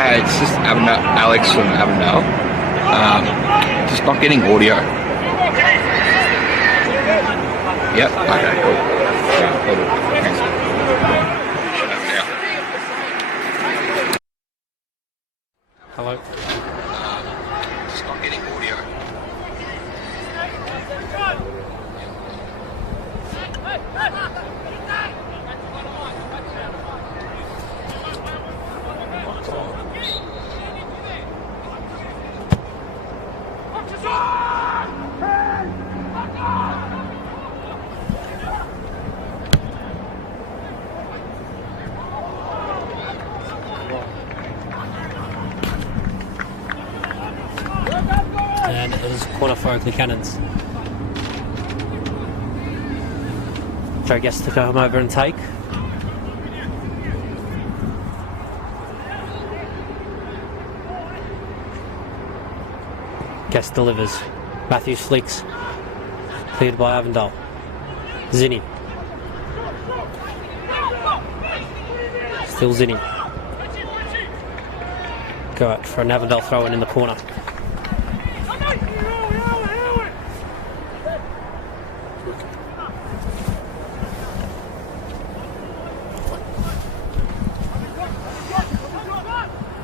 It's just Alex from Avondale. Just not getting audio. Yep. Okay. Cool. Thanks. Hello. Just not getting audio. And it is corner for Oakleigh Cannons. Joe gets to come over and take. Guest delivers. Matthews flicks. Cleared by Avondale. Zinni. Still Zinni. Go out for an Avondale throw-in in the corner.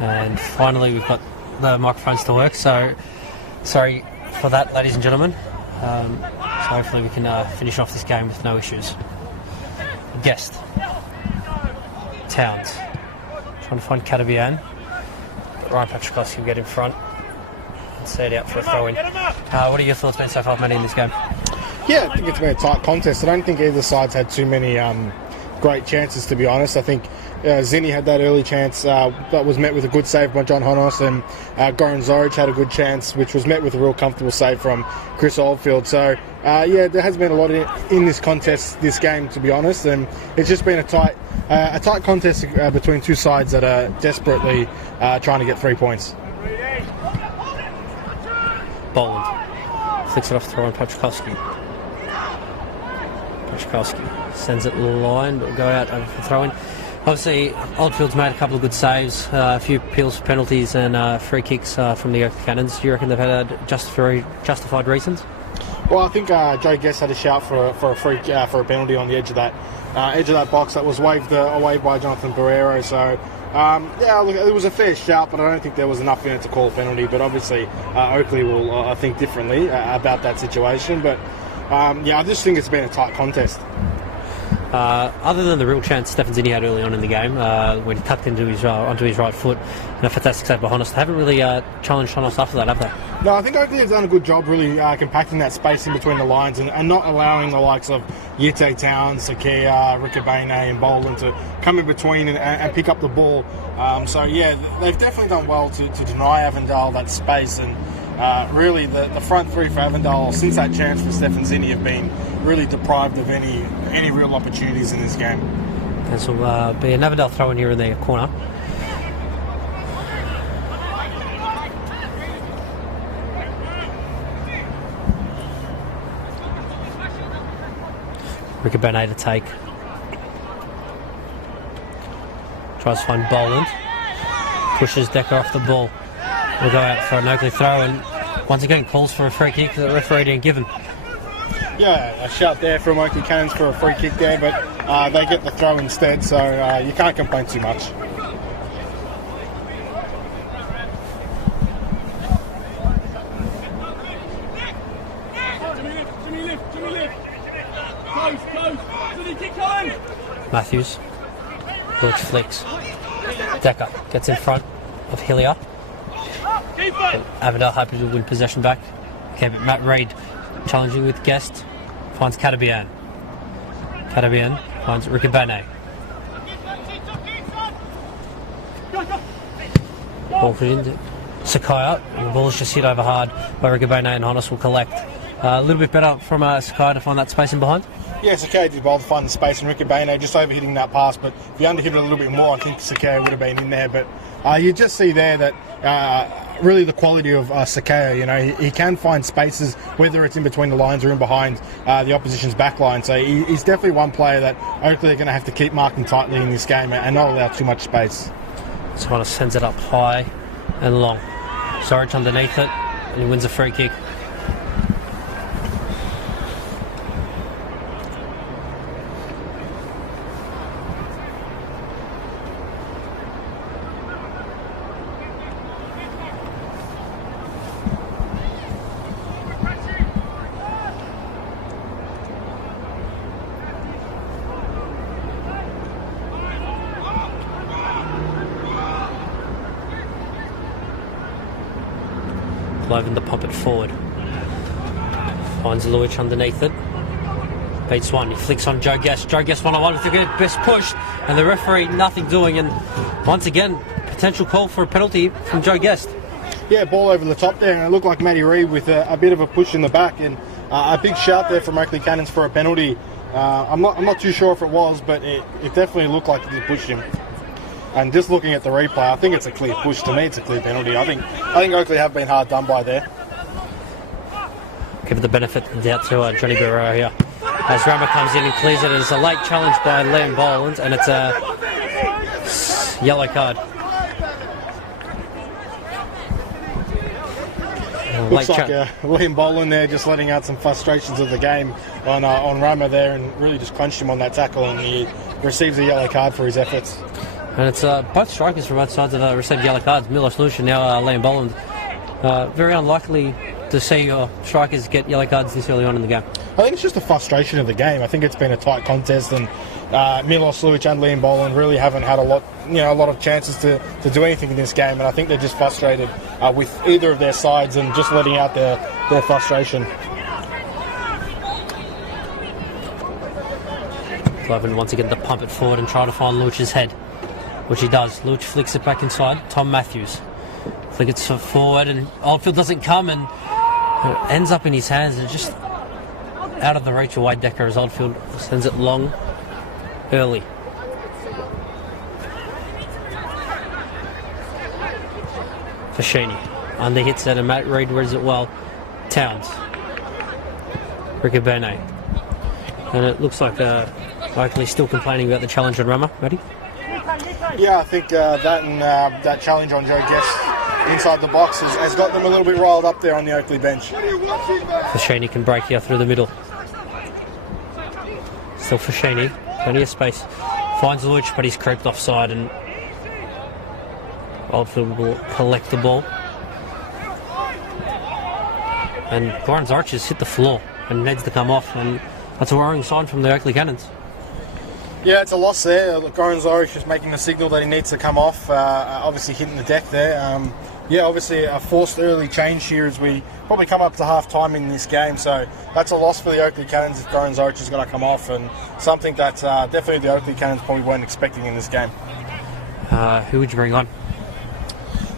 And finally we've got the microphones to work, so sorry for that, ladies and gentlemen. So hopefully we can finish off this game with no issues. Guest. Towns. Trying to find Katabian. Ryan Patrikowski will get in front and set it out for a throw-in. What are your thoughts been so far, Matty, in this game? Yeah, I think it's been a tight contest. I don't think either side's had too many great chances, to be honest. I think Zinni had that early chance that was met with a good save by John Honos, and Goran Zoric had a good chance, which was met with a real comfortable save from Chris Oldfield. So, yeah, there has been a lot in this contest, this game, to be honest, and it's just been a tight contest between two sides that are desperately trying to get 3 points. Boland flicks it off throw on Patrikowski. Patrikowski sends it line, but will go out over for throw-in. Obviously, Oldfield's made a couple of good saves, a few appeals for penalties and free kicks from the Oakleigh Cannons. Do you reckon they've had justified reasons? Well, I think Joe Guest had a shout for a penalty on the edge of that box that was waved away by Jonathan Barrero. So yeah, look, it was a fair shout, but I don't think there was enough in it to call a penalty. But obviously, Oakleigh will think differently about that situation. But yeah, I just think it's been a tight contest. Other than the real chance Stefan Zinni had early on in the game, when he tucked onto his right foot, and a fantastic save by Honos, they haven't really challenged Honos after that, have they? No, I think Oakleigh have done a good job really compacting that space in between the lines and not allowing the likes of Yite Towns, Sakia, Rikabene and Boland to come in between and pick up the ball. So yeah, they've definitely done well to deny Avondale that space, and really the front three for Avondale since that chance for Stefan Zinni have been really deprived of any real opportunities in this game. This will be an Avondale throw in here in the corner. Rikabene to take. Tries to find Boland. Pushes Decker off the ball. Will go out for an Oakleigh throw, and once again calls for a free kick that the referee didn't give him. Yeah, a shout there from Oakleigh Cannons for a free kick there, but they get the throw instead, so you can't complain too much. Matthews. George flicks. Decker gets in front of Hillier. Avondale happy to win possession back. Okay, but Matt Reid challenging with Guest. Finds Katabian. Katabian finds Rikabene. Ball for in. Sakai. The ball's just hit over hard by Rikabene, and Honos will collect. A little bit better from Sakai to find that space in behind. Yeah, Sakai did well to find the space, and Rikabene just overhitting that pass, but if he underhit it a little bit more, I think Sakai would have been in there. But you just see there that really the quality of Sakai, you know, he can find spaces, whether it's in between the lines or in behind the opposition's back line. So he's definitely one player that Oakleigh are going to have to keep marking tightly in this game and not allow too much space. So kind of sends it up high and long. Zorich underneath it, and he wins a free kick. Cloven to pump it forward. Finds Lewich underneath it. Beats one. He flicks on Joe Guest. Joe Guest 1-on-1 with the good best push, and the referee nothing doing. And once again, potential call for a penalty from Joe Guest. Yeah, ball over the top there, and it looked like Matty Reid with a bit of a push in the back, and a big shout there from Oakleigh Cannons for a penalty. I'm not too sure if it was, but it definitely looked like he pushed him. And just looking at the replay, I think it's a clear push. To me, it's a clear penalty. I think Oakleigh have been hard done by there. Give it the benefit of the doubt to Johnny Barrow here. As Rama comes in and clears it, it's a late challenge by Liam Boland, and it's a yellow card. Looks like Liam Boland there just letting out some frustrations of the game on Rama there, and really just crunched him on that tackle, and he receives a yellow card for his efforts. And it's both strikers from both sides have received yellow cards. Milos Lush and now Liam Boland. Very unlikely to see your strikers get yellow cards this early on in the game. I think it's just a frustration of the game. I think it's been a tight contest, and Milos Luch and Liam Boland really haven't had a lot of chances to do anything in this game, and I think they're just frustrated with either of their sides and just letting out their frustration. Cloven once again to pump it forward and try to find Luch's head, which he does. Luch flicks it back inside. Tom Matthews flick it forward, and Oldfield doesn't come, and it ends up in his hands and just out of the reach of Wade Decker as Oldfield sends it long early. Fashini under hits it, and Matt Reid reads it well. Towns, Riccobene, and it looks like Oakleigh still complaining about the challenge on Rama. Matty? Yeah, I think that challenge on Joe Guest inside the box has got them a little bit riled up there on the Oakleigh bench. Fashini can break here through the middle. Still Fashini, plenty of space. Finds Luch, but he's creeped offside, and Oldfield will collect the ball. And Goran's Archers hit the floor and needs to come off, and that's a worrying sign from the Oakleigh Cannons. Yeah, it's a loss there. Goran Zoric is making the signal that he needs to come off, obviously hitting the deck there. Obviously a forced early change here as we probably come up to half-time in this game, so that's a loss for the Oakleigh Cannons if Goran Zoric is going to come off, and something that definitely the Oakleigh Cannons probably weren't expecting in this game. Who would you bring on?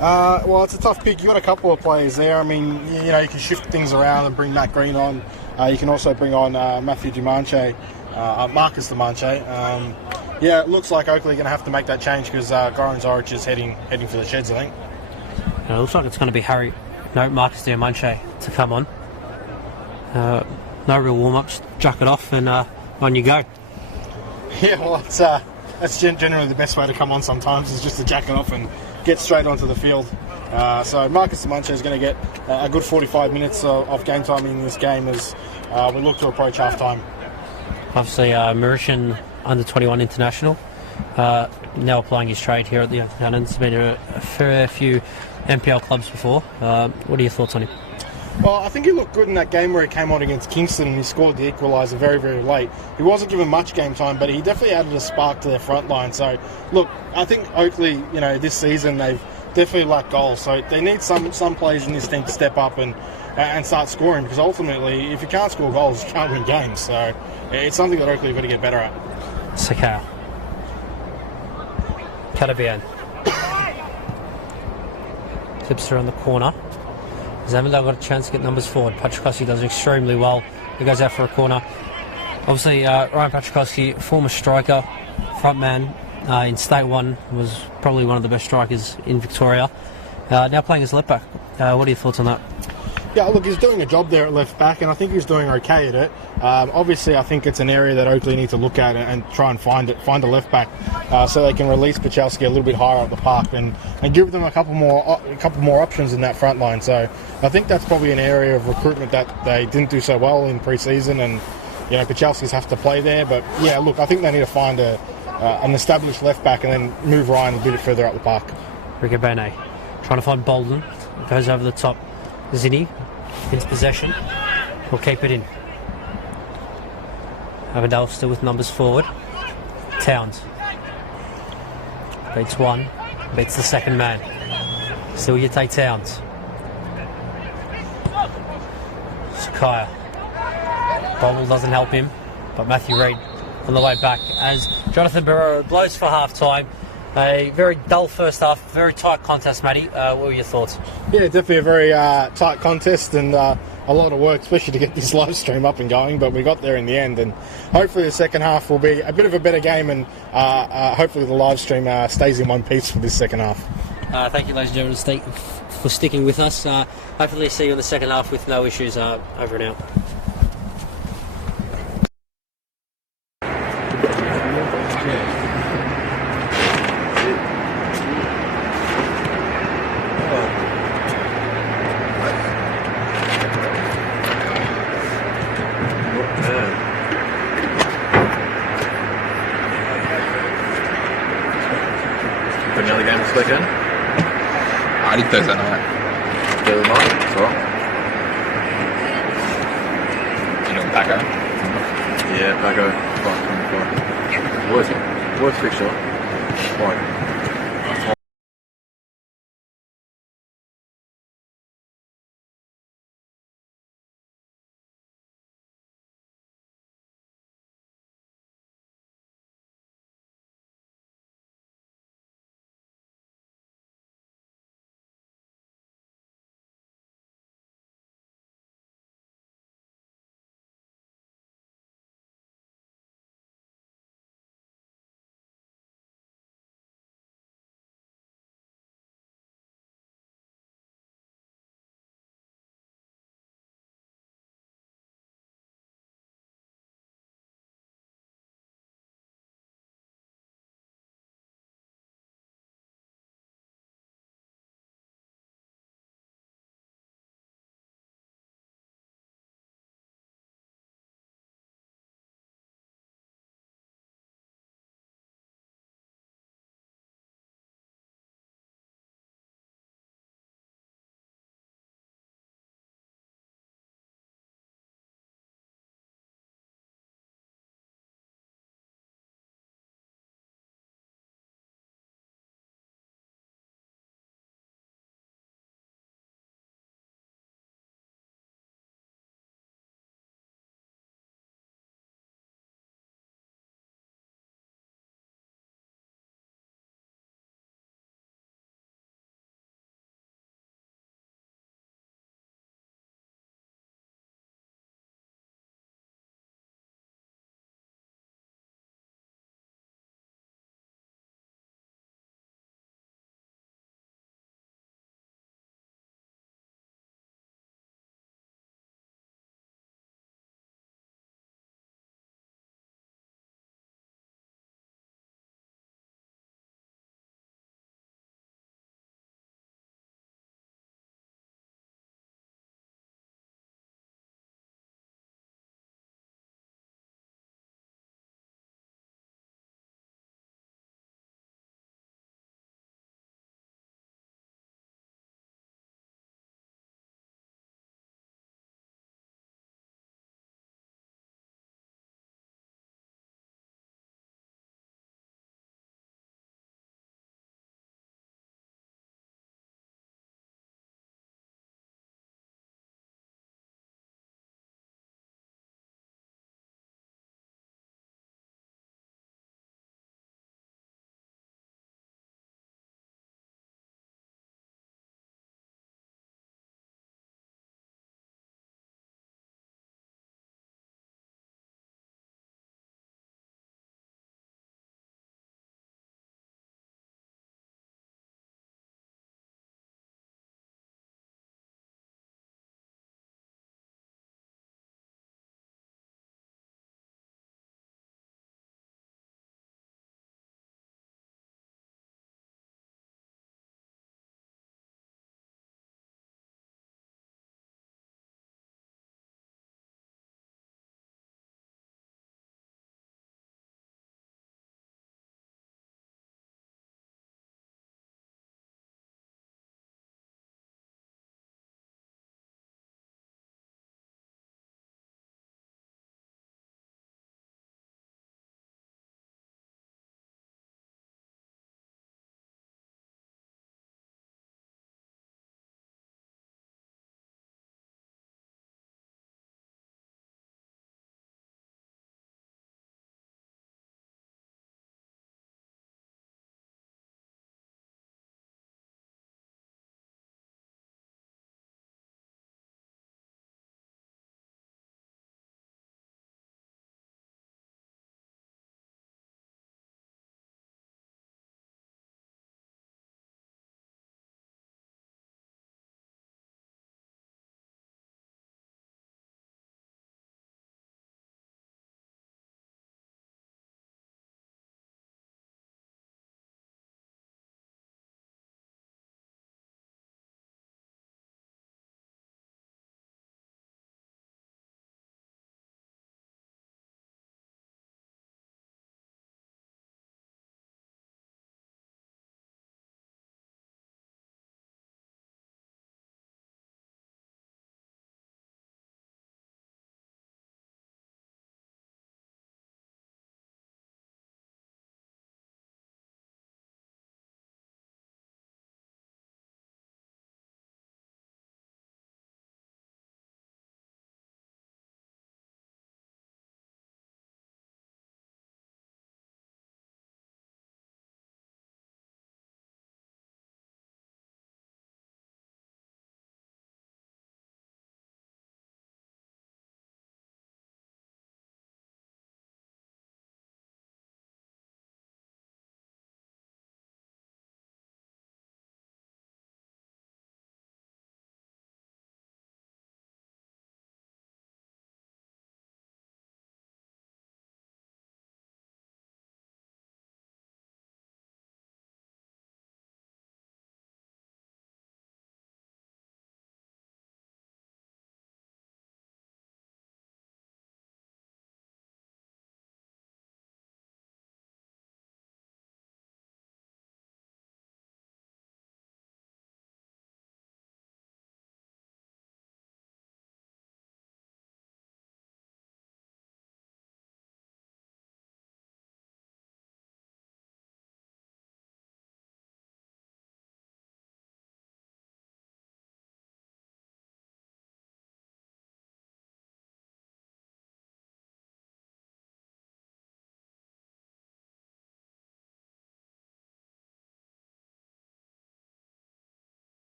Well, it's a tough pick. You've got a couple of players there. I mean, you can shift things around and bring Matt Green on. You can also bring on Matthew Dumanche. Marcus Demanche. It looks like Oakleigh are going to have to make that change because Goran Zoric is heading for the sheds, I think. It looks like it's going to be Marcus Diamanche to come on. No real warm-ups, chuck it off and on you go. Yeah, well, that's generally the best way to come on sometimes, is just to jack it off and get straight onto the field. So Marcus Demanche is going to get a good 45 minutes of game time in this game as we look to approach half-time. Obviously, Mauritian under-21 international, now applying his trade here at the Oakleigh Cannons. There's been a fair few NPL clubs before. What are your thoughts on him? Well, I think he looked good in that game where he came on against Kingston and he scored the equaliser very, very late. He wasn't given much game time, but he definitely added a spark to their front line. So, look, I think Oakleigh, this season, they've definitely lacked goals. So they need some players in this team to step up and start scoring, because ultimately, if you can't score goals, you can't win games. So it's something that Oakleigh have got to get better at. Sakau. Catavian. Tips around the corner. Avondale got a chance to get numbers forward. Patrikowski does extremely well. He goes out for a corner. Obviously, Ryan Patrikowski, former striker, front man in State 1, was probably one of the best strikers in Victoria. Now playing as left back. What are your thoughts on that? Yeah, look, he's doing a job there at left back, and I think he's doing okay at it. Obviously, I think it's an area that Oakleigh need to look at and try and find a left back so they can release Pachelski a little bit higher up the park and give them a couple more options in that front line. So I think that's probably an area of recruitment that they didn't do so well in pre-season, and Pachelski's have to play there. But yeah, look, I think they need to find an established left back and then move Ryan a bit further up the park. Rico Bene trying to find Bolden. Goes over the top. Zinni wins possession. Will keep it in. Avondale still with numbers forward. Towns beats one. Beats the second man. Still you take Towns. Sakaya. Bommel doesn't help him, but Matthew Reid on the way back as Jonathan Barrera blows for half time. A very dull first half, very tight contest, Matty. What were your thoughts? Yeah, definitely a very tight contest and a lot of work, especially to get this live stream up and going, but we got there in the end, and hopefully the second half will be a bit of a better game, and hopefully the live stream stays in one piece for this second half. Thank you, ladies and gentlemen, for sticking with us. Hopefully see you in the second half with no issues. Over and out. Another game this weekend? I did Thursday night. Thursday night? That's all right. You know, Paco. Yeah, Paco. Worst fixture. Like,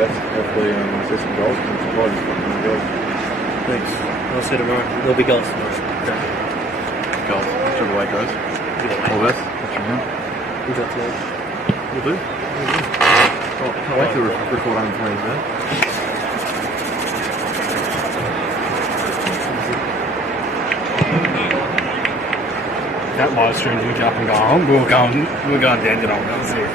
best. Hopefully, see some goals. I'm surprised there's not many goals. Thanks. I'll see you tomorrow. There'll be goals tomorrow. Goals. Triple away, guys. All the best. We'll do it today. We'll do. Oh, can't wait to record on planes, man. That live stream didn't get up and go home. We were going Dandenong. That was it.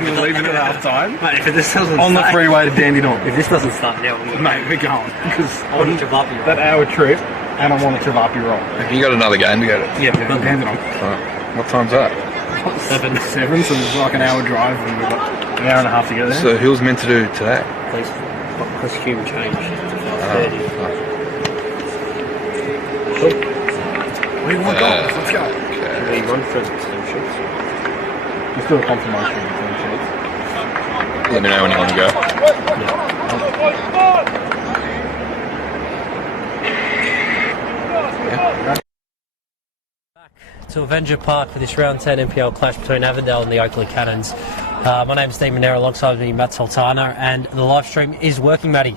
We were leaving at half time. Mate, if this doesn't On the freeway to Dandenong. If this doesn't start now, Mate, we're going. Because I want a Chavapi roll. that hour trip, and I want a Chavapi roll. You got another game to go to. Yeah, Dandenong. What time's that? 7, so it's like an hour drive, and we've got an hour and a half to get there. So who was meant to do today? Please, Chris Hume changed to 5:30. We want goals. Let's go. We run for some shoots. Let's do a confirmation of the team sheets. Let me know when you want to go. To Avenger Park for this round 10 NPL clash between Avondale and the Oakleigh Cannons. My name's Dean Monero, alongside me Matt Sultana, and the live stream is working, Matty.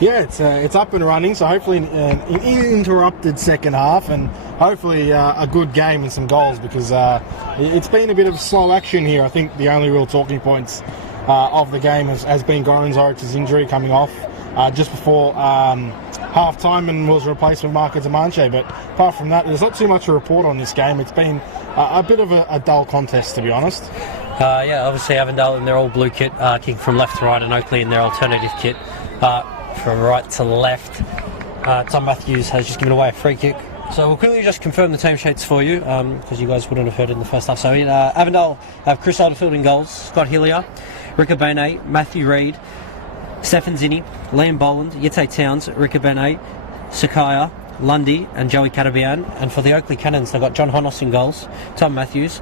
Yeah, it's up and running, so hopefully an uninterrupted second half, and hopefully a good game and some goals, because it's been a bit of slow action here. I think the only real talking points of the game has been Goran Zoric's injury coming off just before half time, and was replaced with Marko Dimanche. But apart from that, there's not too much to report on this game. It's been a bit of a dull contest, to be honest. Yeah, obviously Avondale in their all blue kit, kicking from left to right, and Oakleigh in their alternative kit, from right to left. Tom Matthews has just given away a free kick. So we'll quickly just confirm the team sheets for you, because you guys wouldn't have heard it in the first half. So Avondale have Chris Alderfield in goals, Scott Hillier, Ricker Bene, Matthew Reid, Stefan Zinni, Liam Boland, Yete Towns, Ricker Bene, Sakaya, Lundy and Joey Katabian. And for the Oakleigh Cannons, they've got John Honos in goals, Tom Matthews,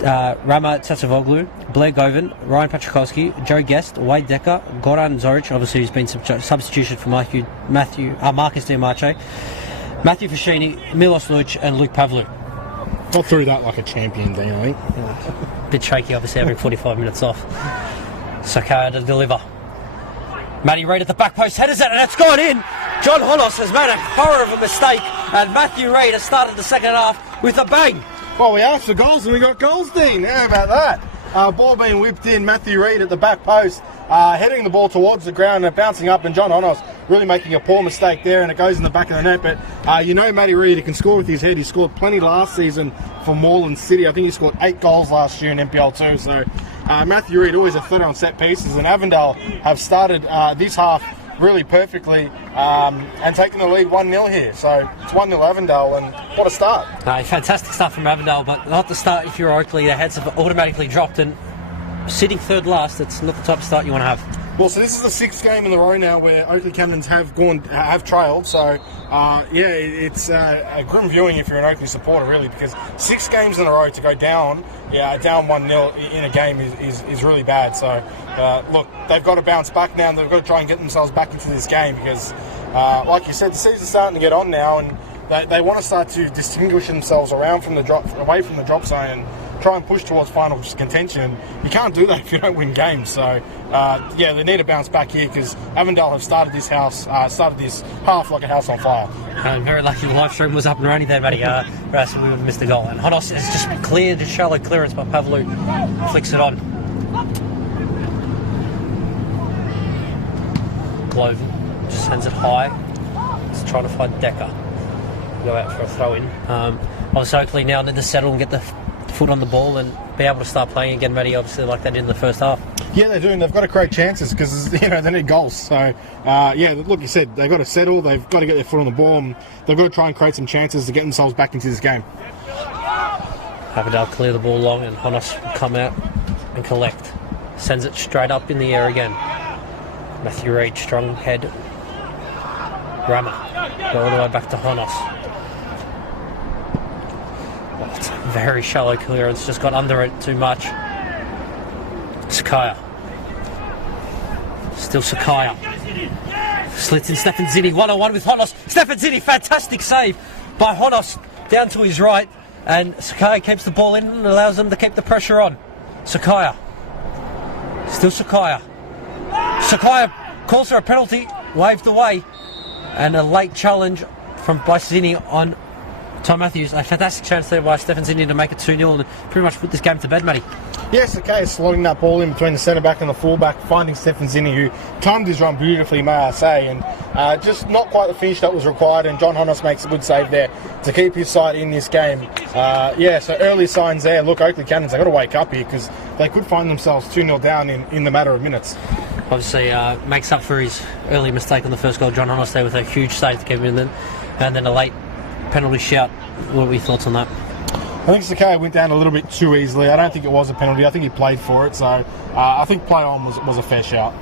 Rama Tsetsavoglu, Blair Govan, Ryan Patrikowski, Joe Guest, Wade Decker, Goran Zoric, obviously who's been substitution for Marcus Diamache, Matthew Fashini, Milos Luch and Luke Pavlu. Got through that like a champion, Dean, I think. Bit shaky, obviously, having 45 minutes off. Sakaya to deliver. Matty Reid at the back post, headers it, and it's gone in. John Honos has made a horror of a mistake, and Matthew Reid has started the second half with a bang. Well, we asked for goals and we got goals, Dean. How about that? Ball being whipped in, Matthew Reid at the back post, heading the ball towards the ground and bouncing up, and John Honos really making a poor mistake there, and it goes in the back of the net. But Matty Reid, he can score with his head. He scored plenty last season for Moreland City. I think he scored 8 goals last year in NPL 2. So Matthew Reid always a threat on set pieces, and Avondale have started this half really perfectly and taking the lead 1-0 here. So it's 1-0 Avondale, and what a start. Fantastic start from Avondale, but not the start if you're Oakleigh. Their heads have automatically dropped, and sitting third last, it's not the type of start you want to have. Well, so this is the 6th game in a row now where Oakleigh Cannons have trailed. So, it's a grim viewing if you're an Oakleigh supporter, really, because 6 games in a row to go down 1-0 in a game is really bad. So, look, they've got to bounce back now, and they've got to try and get themselves back into this game because, like you said, the season's starting to get on now, and they want to start to distinguish themselves away from the drop zone and try and push towards final contention. You can't do that if you don't win games. So, they need to bounce back here because Avondale have started this half like a house on fire. Very lucky the live stream was up and running there, Matty. We would have missed the goal. And Honos has just cleared a shallow clearance, but Pavlu flicks it on. Gloven just sends it high. He's trying to find Decker. Go out for a throw in. Obviously, Oakleigh now need to settle and get the foot on the ball and be able to start playing again, Matty, obviously like they did in the first half. Yeah, they're doing. They've got to create chances because they need goals. So look, you said they've got to settle. They've got to get their foot on the ball. And they've got to try and create some chances to get themselves back into this game. Avondale clear the ball long, and Honos will come out and collect. Sends it straight up in the air again. Matthew Reid, strong head. Rama, go all the way back to Honos. It's a very shallow clearance, just got under it too much. Sakaya. Still Sakaya. Slits in Stefan Zinni, 1-on-1 with Honos. Stefan Zinni, fantastic save by Honos down to his right. And Sakaya keeps the ball in and allows them to keep the pressure on. Sakaya. Still Sakaya. Sakaya calls for a penalty, waved away, and a late challenge by Zinni on Tom Matthews. A fantastic chance there by Stefan Zinni to make it 2-0 and pretty much put this game to bed, Matty. Yes, okay, slotting that ball in between the centre-back and the full-back, finding Stefan Zinni, who timed his run beautifully, may I say, and just not quite the finish that was required, and John Honos makes a good save there to keep his side in this game. So early signs there. Look, Oakleigh Cannons, they've got to wake up here, because they could find themselves 2-0 down in the matter of minutes. Obviously, makes up for his early mistake on the first goal. John Honos there with a huge save to keep him in, and then a late penalty shout. What are your thoughts on that? I think Sakaya went down a little bit too easily. I don't think it was a penalty. I think he played for it, so I think play on was a fair shout.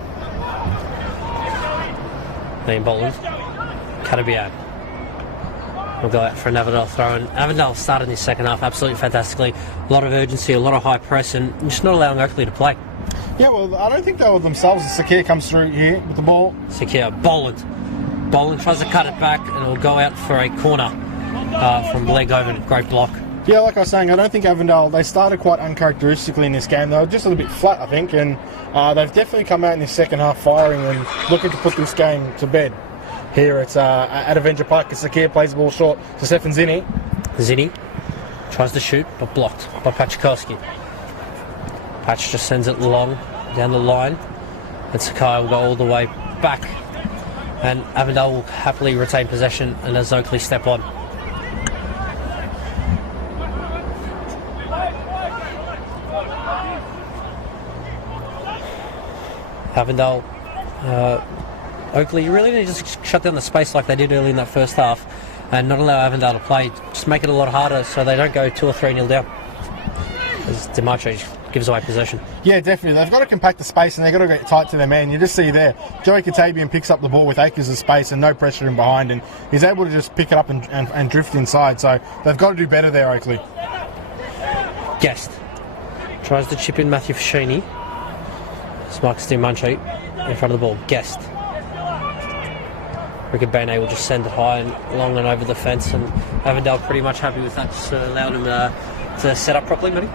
Liam Boland, Kadabian will go out for an Avondale throw, and Avondale started in his second half absolutely fantastically. A lot of urgency, a lot of high press, and just not allowing Oakleigh to play. Yeah, well, I don't think they were themselves. Sakaya comes through here with the ball. Sakaya, Boland tries to cut it back, and it'll go out for a corner from Blair Govan. Great block. Yeah, like I was saying, I don't think Avondale, they started quite uncharacteristically in this game. They were just a little bit flat, I think, and they've definitely come out in this second half firing and looking to put this game to bed. Here it's at Avenger Park, Sakir plays the ball short to Stefan Zinni. Zinni tries to shoot, but blocked by Pachikowski. Patch just sends it long down the line, and Sakai will go all the way back, and Avondale will happily retain possession, and as Oakleigh step on. Avondale, Oakleigh, you really need to just shut down the space like they did early in that first half and not allow Avondale to play. Just make it a lot harder so they don't go 2 or 3-0 down. As DiMarco gives away possession. Yeah, definitely. They've got to compact the space and they've got to get tight to their man. You just see there, Joey Katabian picks up the ball with acres of space and no pressure in behind, and he's able to just pick it up and drift inside. So they've got to do better there, Oakleigh. Guest tries to chip in Matthew Fashini. Marcus DiMancho in front of the ball. Guest. Rickard Bane will just send it high and long and over the fence, and Avondale pretty much happy with that. Just allowed him to set up properly, maybe.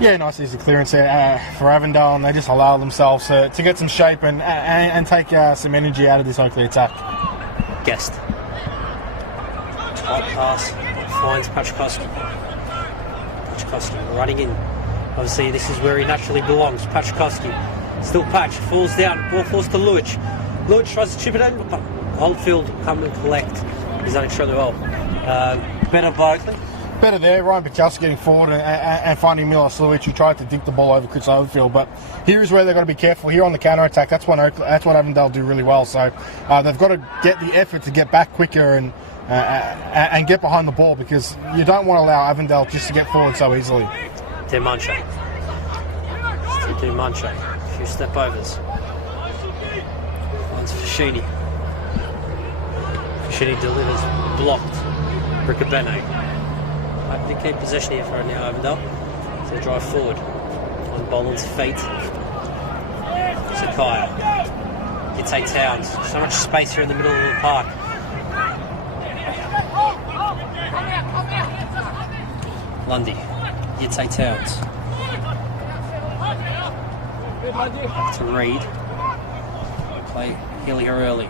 Yeah, nice easy clearance there for Avondale, and they just allow themselves to get some shape and take some energy out of this Oakleigh attack. Guest. Tight pass. Finds Pachikowski. Pachikowski running in. Obviously, this is where he naturally belongs. Pachikowski. Still Patch. Falls down. Ball falls to Luich. Luich tries to chip it in, but Oldfield come and collect. He's done extremely well. Better by Oakleigh. Better there. Ryan Pachowski getting forward and finding Milos Luich, who tried to dig the ball over Chris Oldfield. But here is where they've got to be careful. Here on the counter-attack, that's what Avondale do really well. So they've got to get the effort to get back quicker and get behind the ball, because you don't want to allow Avondale just to get forward so easily. DiMancho. Still DiMancho. A few step overs. Finds Fashini. Fashini delivers. Blocked. Rickard Bene. Hoping to keep possession here for now, Avondale. So drive forward on Boland's feet. Sakaya. Gite Towns. So much space here in the middle of the park. Lundy. Gite Towns. To Reed. Play Healy early.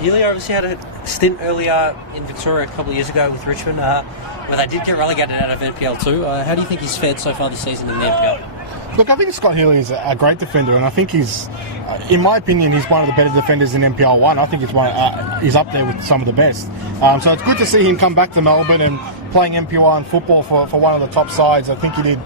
Healy obviously had a stint earlier in Victoria a couple of years ago with Richmond, where they did get relegated out of NPL too. How do you think he's fared so far this season in the NPL? Look, I think Scott Healy is a great defender, and I think he's, in my opinion, he's one of the better defenders in NPL 1. I think he's up there with some of the best. So it's good to see him come back to Melbourne and playing NPL football for one of the top sides. I think he did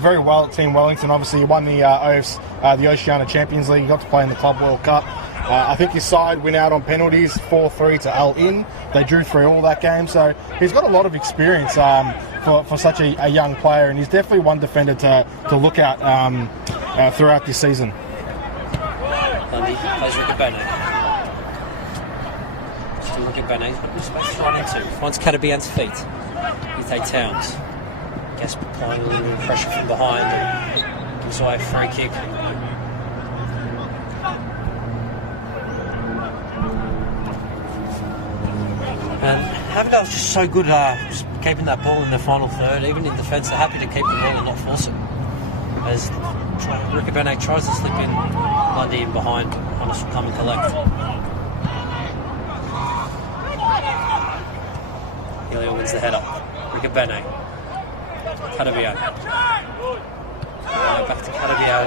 very well at Team Wellington. Obviously, he won the Oceania Champions League. He got to play in the Club World Cup. I think his side went out on penalties, 4-3 to Al In. They drew 3 all that game, so he's got a lot of experience for such a young player, and he's definitely one defender to look at throughout this season. Lundy plays Rickard Bene. Still Rickard Bene. He's got no space to run into. Finds Kadabian's feet. Gite Towns. Guess applying a little bit of pressure from behind and gives away a free kick. And Avondale's just so good just keeping that ball in the final third. Even in defence, they're happy to keep the ball and not force it. As Ricky Bennett tries to slip in, Lundy in behind, Honest will come and collect. Helio wins the header. Ricky Bennett. Cadavian. Back to Cadavian.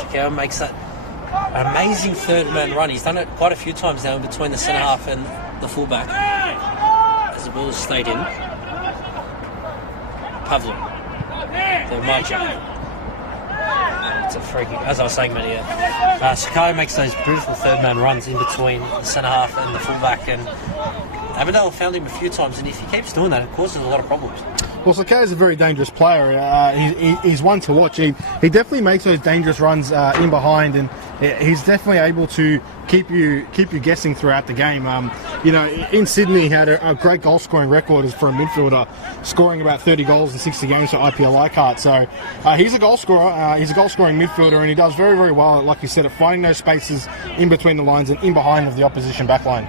Shakir makes that amazing third man run. He's done it quite a few times now in between the centre half and the fullback. As the ball has stayed in. Pavlo. The Maja. It's a freaky. As I was saying, Matty, Shakir makes those beautiful third man runs in between the centre half and the fullback, and Avondale found him a few times, and if he keeps doing that, it causes a lot of problems. Well, Sakai is a very dangerous player. He's one to watch. He definitely makes those dangerous runs in behind, and he's definitely able to keep you guessing throughout the game. In Sydney, he had a great goal scoring record for a midfielder, scoring about 30 goals in 60 games for IPL Leichhardt. So he's a goal scorer. He's a goal scoring midfielder, and he does very, very well, like you said, at finding those spaces in between the lines and in behind of the opposition back line.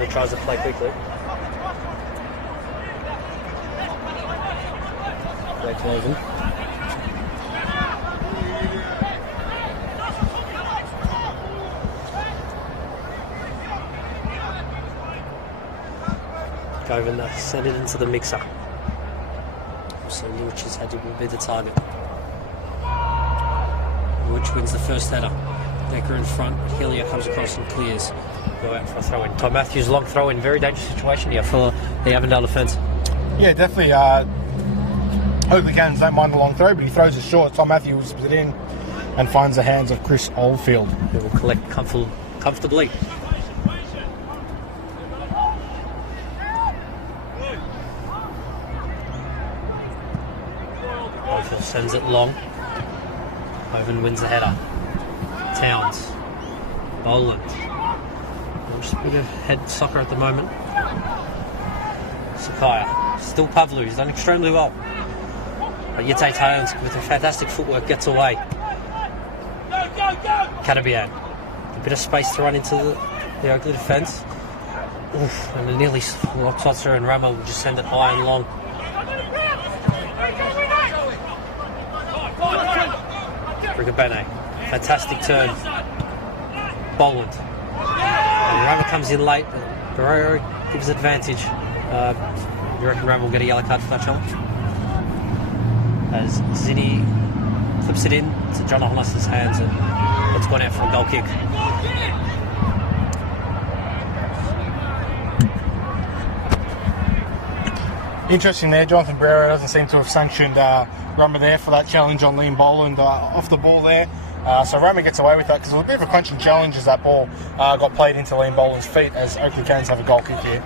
He tries to play quickly. Great closing. Govan send it into the mixer. So Luch has had to be the target. Luch wins the first header. Decker in front. Hillier comes across and clears. Go out for a throw in. Tom Matthews, long throw in. Very dangerous situation here for the Avondale defence. Yeah, definitely. Oakleigh Cannons don't mind the long throw, but he throws it short. Tom Matthews puts it in and finds the hands of Chris Oldfield, who will collect comfortably. Oldfield sends it long. Oven wins the header. Towns. Boland. Just a bit of head soccer at the moment. Sakaya. Still Pavlu. He's done extremely well. Yete Towns with a fantastic footwork gets away. Cadabian. A bit of space to run into the Oakleigh defence. And it nearly Tosser and Ramo will just send it high and long. Brigabene. Fantastic turn. Boland. Ramo comes in late, but Barrero gives advantage. You reckon Ramo will get a yellow card for that challenge? As Zinni flips it in to John Holness's hands, and it's gone out for a goal kick. Interesting there, Jonathan Barrero doesn't seem to have sanctioned Ramo there for that challenge on Liam Boland off the ball there. So Ramo gets away with that because it was a bit of a crunching challenge as that ball got played into Liam Boland's feet, as Oakleigh Cannons have a goal kick here.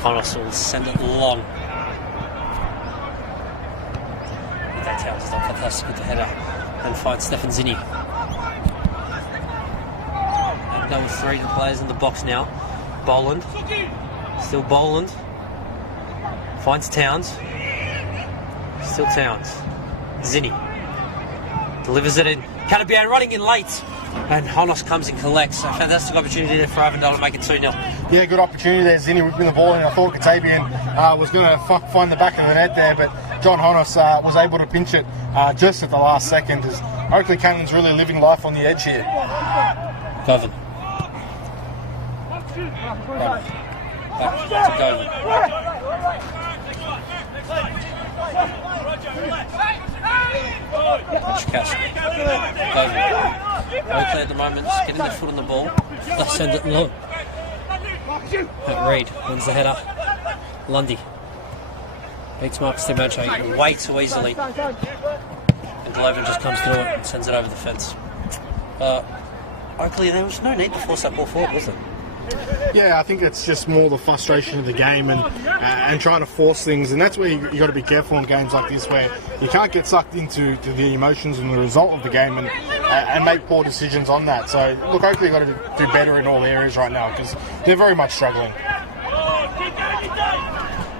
Connors will send it long. That Towns has done fantastic with the header and finds Stefan Zinni. And go with 3 players in the box now. Boland. Still Boland. Finds Towns. Still Towns. Zinni. Delivers it in. Cadabian running in late. And Honos comes and collects. A fantastic opportunity there for Avondale to make it 2-0. Yeah, good opportunity there. Zinni whipping the ball in. I thought Katabian was going to find the back of the net there, but John Honos was able to pinch it just at the last second, as Oakleigh Cannons really living life on the edge here. Govan. Back to Govan. Oakleigh at the moment, just getting their foot on the ball. They'll send it low. But Reid wins the header. Lundy beats Marcus Timacho way too easily. And Glover just comes through it and sends it over the fence. Oakleigh, there was no need to force that ball forward, was there? Yeah, I think it's just more the frustration of the game and trying to force things, and that's where you got to be careful in games like this, where you can't get sucked into the emotions and the result of the game and make poor decisions on that. So look, Oakleigh got to do better in all areas right now because they're very much struggling.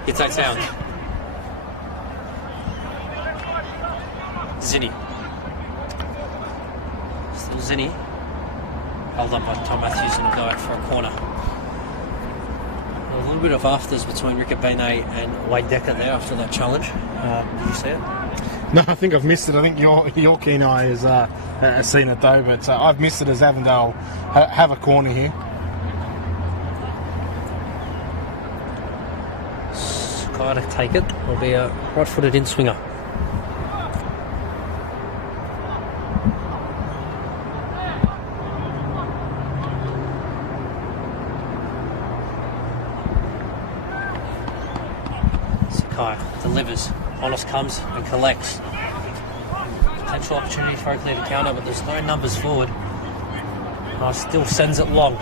It's that sound. Zinni. Still Zinni. held up by Tom Matthews and go out for a corner. A little bit of afters between Ricky Bene and Wade Decker there after that challenge. Did you see it? No, I think I've missed it. I think your keen eye has seen it though, but I've missed it as Avondale have a corner here. Sky to take it. It'll be a right-footed in-swinger. Sakai delivers. Honest comes and collects. Potential opportunity for Oakleigh to counter, but there's no numbers forward. Still sends it long.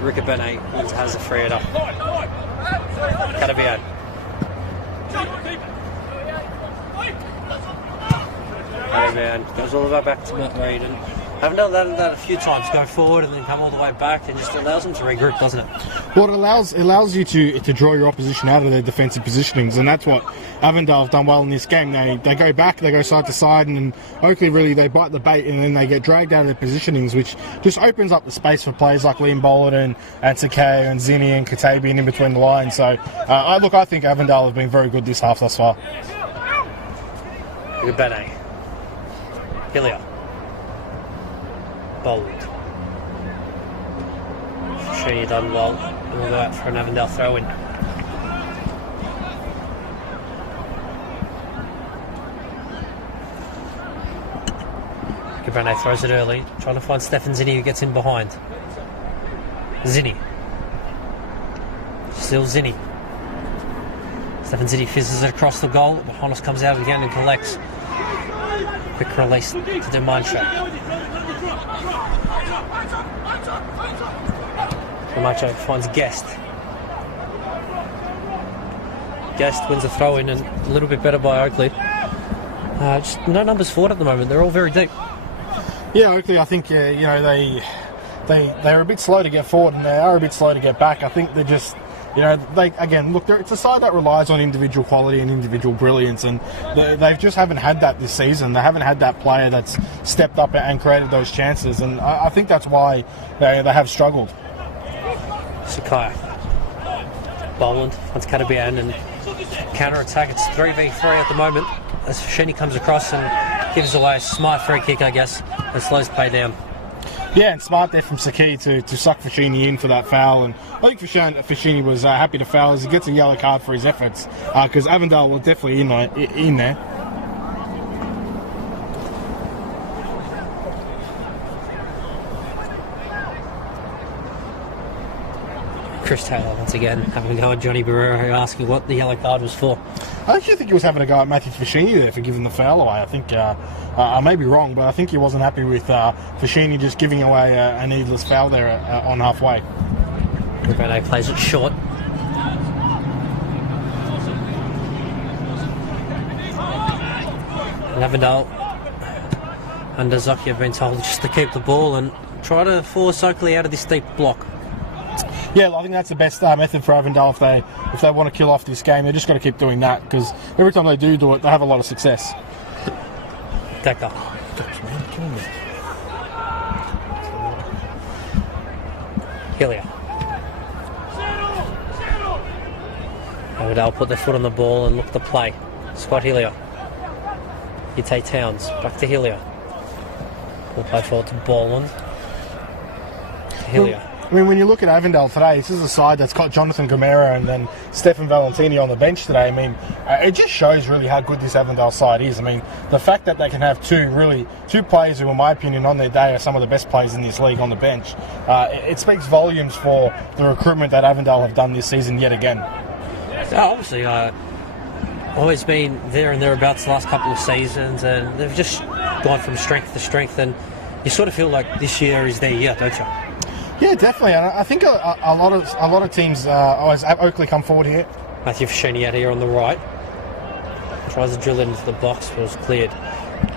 Ricky Bene has a free header. Catabian. Catabian goes all the way back to Matt Reid, and haven't done that a few times. Go forward and then come all the way back, and just allows them to regroup, doesn't it? Well, it allows you to draw your opposition out of their defensive positionings, and that's what Avondale have done well in this game. They go back, they go side to side, and Oakleigh really they bite the bait, and then they get dragged out of their positionings, which just opens up the space for players like Liam Bollerton and Sakay and Zinni and Katabian in between the lines. So, I think Avondale have been very good this half thus far. Look at Bene. Hillier. Bold. Sheeny done well. We'll go out for an Avondale throw-in. Cabrane throws it early, trying to find Stefan Zinni who gets in behind. Zinni. Still Zinni. Stefan Zinni fizzes it across the goal, but Honest comes out again and collects. Quick release to Demancho. Camacho finds Guest. Guest wins a throw-in and a little bit better by Oakleigh. Just no numbers forward at the moment. They're all very deep. Yeah, Oakleigh, I think they're a bit slow to get forward and they are a bit slow to get back. I think they're just it's a side that relies on individual quality and individual brilliance, and they just haven't had that this season. They haven't had that player that's stepped up and created those chances, and I think that's why they have struggled. Sakaya. Boland finds Katabian and counter-attack. It's 3v3 at the moment as Sheeny comes across and gives away a smart free kick, I guess, and slows play down. Yeah, and smart there from Saki to suck Fashini in for that foul, and I think Fashini was happy to foul as he gets a yellow card for his efforts, because Avondale were definitely in there. Chris Taylor once again having a go at Johnny Barrero, asking what the yellow card was for. I actually think he was having a go at Matthew Fashini there for giving the foul away. I think I may be wrong, but I think he wasn't happy with Fashini just giving away a needless foul there on halfway. Rubene plays it short. And Avondale under Zocchi have been told just to keep the ball and try to force Oakleigh out of this deep block. Yeah, I think that's the best method for Avondale if they want to kill off this game. They've just got to keep doing that, because every time they do it, they have a lot of success. Decker. Hillier. Avondale put their foot on the ball and look to play. Scott Hillier. Ite Towns. Back to Hillier. We'll play forward to Borland. Hillier. I mean, when you look at Avondale today, this is a side that's got Jonathan Gomera and then Stefan Valentini on the bench today. I mean, it just shows really how good this Avondale side is. I mean, the fact that they can have two players who, in my opinion, on their day are some of the best players in this league on the bench, it speaks volumes for the recruitment that Avondale have done this season yet again. Obviously, always been there and thereabouts the last couple of seasons, and they've just gone from strength to strength, and you sort of feel like this year is their year, don't you? Yeah, definitely. And I think a lot of teams always have Oakleigh come forward here. Matthew Fashini out here on the right. Tries to drill it into the box, but was cleared.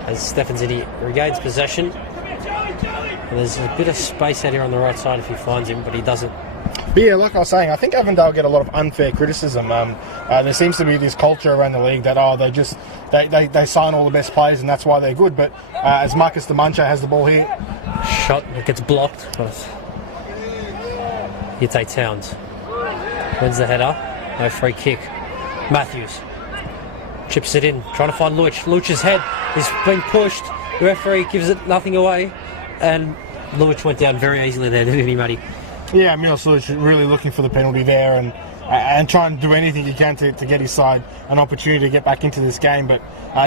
As Stefan Zinni regains possession. And there's a bit of space out here on the right side if he finds him, but he doesn't. But yeah, like I was saying, I think Avondale get a lot of unfair criticism. There seems to be this culture around the league that they sign all the best players and that's why they're good. But as Marcus Demancho has the ball here. shot. It gets blocked. But Ute Towns wins the header. No free kick. Matthews chips it in, trying to find Luch. Luch's head is being pushed. The referee gives it nothing away, and Luch went down very easily there, didn't he, Matty? Yeah, Milos Luch really looking for the penalty there and trying to do anything he can to get his side an opportunity to get back into this game. But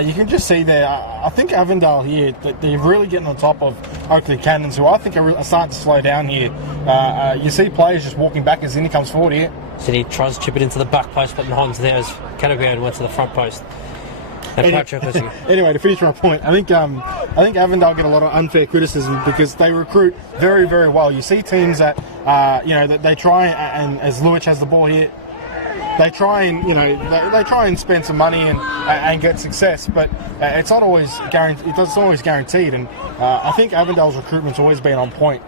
you can just see there, I think Avondale here, that they're really getting on top of Oakleigh Cannons, who I think are starting to slow down here. You see players just walking back as Zinni comes forward here. Zinni tries to chip it into the back post, but Hans there as Canterbury went to the front post. Anyway, to finish my point, I think Avondale get a lot of unfair criticism because they recruit very, very well. You see teams that that they try and as Luch has the ball here, they try and they try and spend some money and get success, but it's not always guaranteed. It doesn't always guaranteed, and I think Avondale's recruitment's always been on point.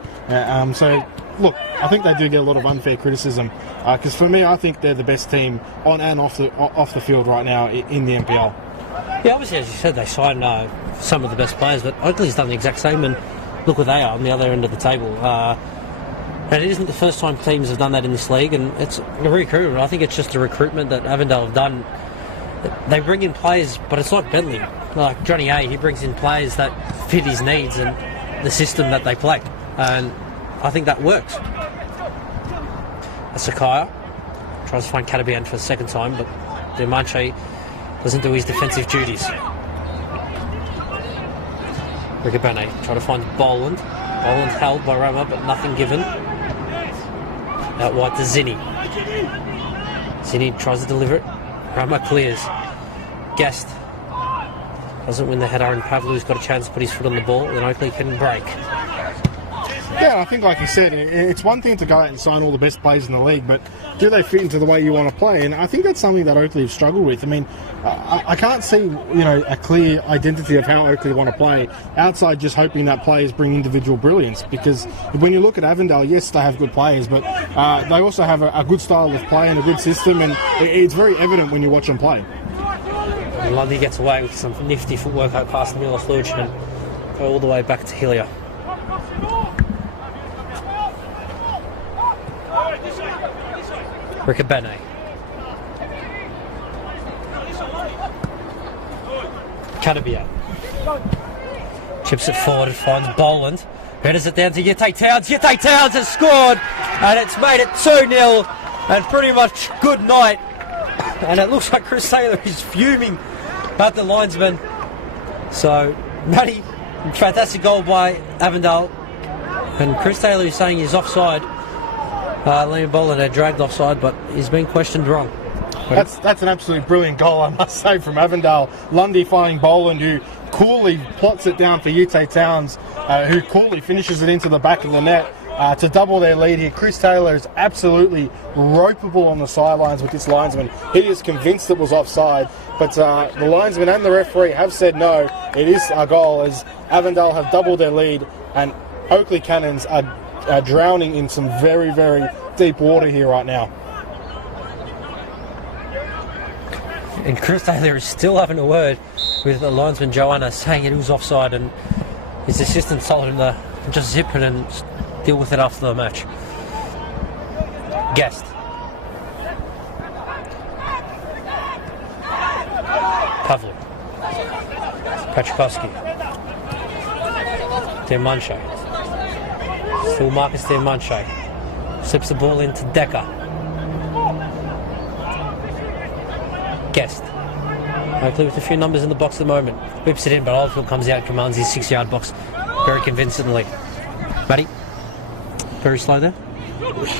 So look, I think they do get a lot of unfair criticism because for me, I think they're the best team on and off the field right now in the NPL. Yeah, obviously, as you said, they signed some of the best players, but Oakleigh's done the exact same, and look where they are on the other end of the table. And it isn't the first time teams have done that in this league, and it's a recruitment. I think it's just a recruitment that Avondale have done. They bring in players, but it's like Bentley. Like Johnny A, he brings in players that fit his needs and the system that they play. And I think that works. Sakaya tries to find Katabian for the second time, but Demanche doesn't do his defensive duties. Ricabane trying to find Boland. Boland held by Rama, but nothing given. Out wide to Zinni. Zinni tries to deliver it. Rama clears. Guest doesn't win the header, and Pavlu's got a chance to put his foot on the ball, and Oakleigh can break. Yeah, I think like you said, it's one thing to go out and sign all the best players in the league, but do they fit into the way you want to play? And I think that's something that Oakleigh have struggled with. I mean, I can't see a clear identity of how Oakleigh want to play outside just hoping that players bring individual brilliance. Because when you look at Avondale, yes, they have good players, but they also have a good style of play and a good system, and it's very evident when you watch them play. Lundy gets away with some nifty footwork out past Milos Luch and go all the way back to Hillier. Ricabene. Canterbury chips it forward and finds Boland. Headers it down to Ute Towns. Ute Towns has scored, and it's made it 2-0, and pretty much good night. And it looks like Chris Taylor is fuming at the linesman. So, Matty, fantastic goal by Avondale, and Chris Taylor is saying he's offside. Liam Boland had dragged offside, but he's been questioned wrong. That's an absolutely brilliant goal, I must say, from Avondale. Lundy finding Boland, who coolly plots it down for Ute Towns, who coolly finishes it into the back of the net to double their lead here. Chris Taylor is absolutely ropeable on the sidelines with this linesman. He is convinced it was offside, but the linesman and the referee have said no, it is a goal, as Avondale have doubled their lead, and Oakleigh Cannons are drowning in some very, very deep water here right now. And Chris Taylor is still having a word with the linesman Joanna, saying it was offside, and his assistant told him to just zip it and deal with it after the match. Guest. Pavlo. Patrikovsky. Demanche. Still Marcus Demanche. Slips the ball into Decker. Guest. Hopefully with a few numbers in the box at the moment. Whips it in, but Oldfield comes out, commands his 6-yard box very convincingly. Matty, very slow there.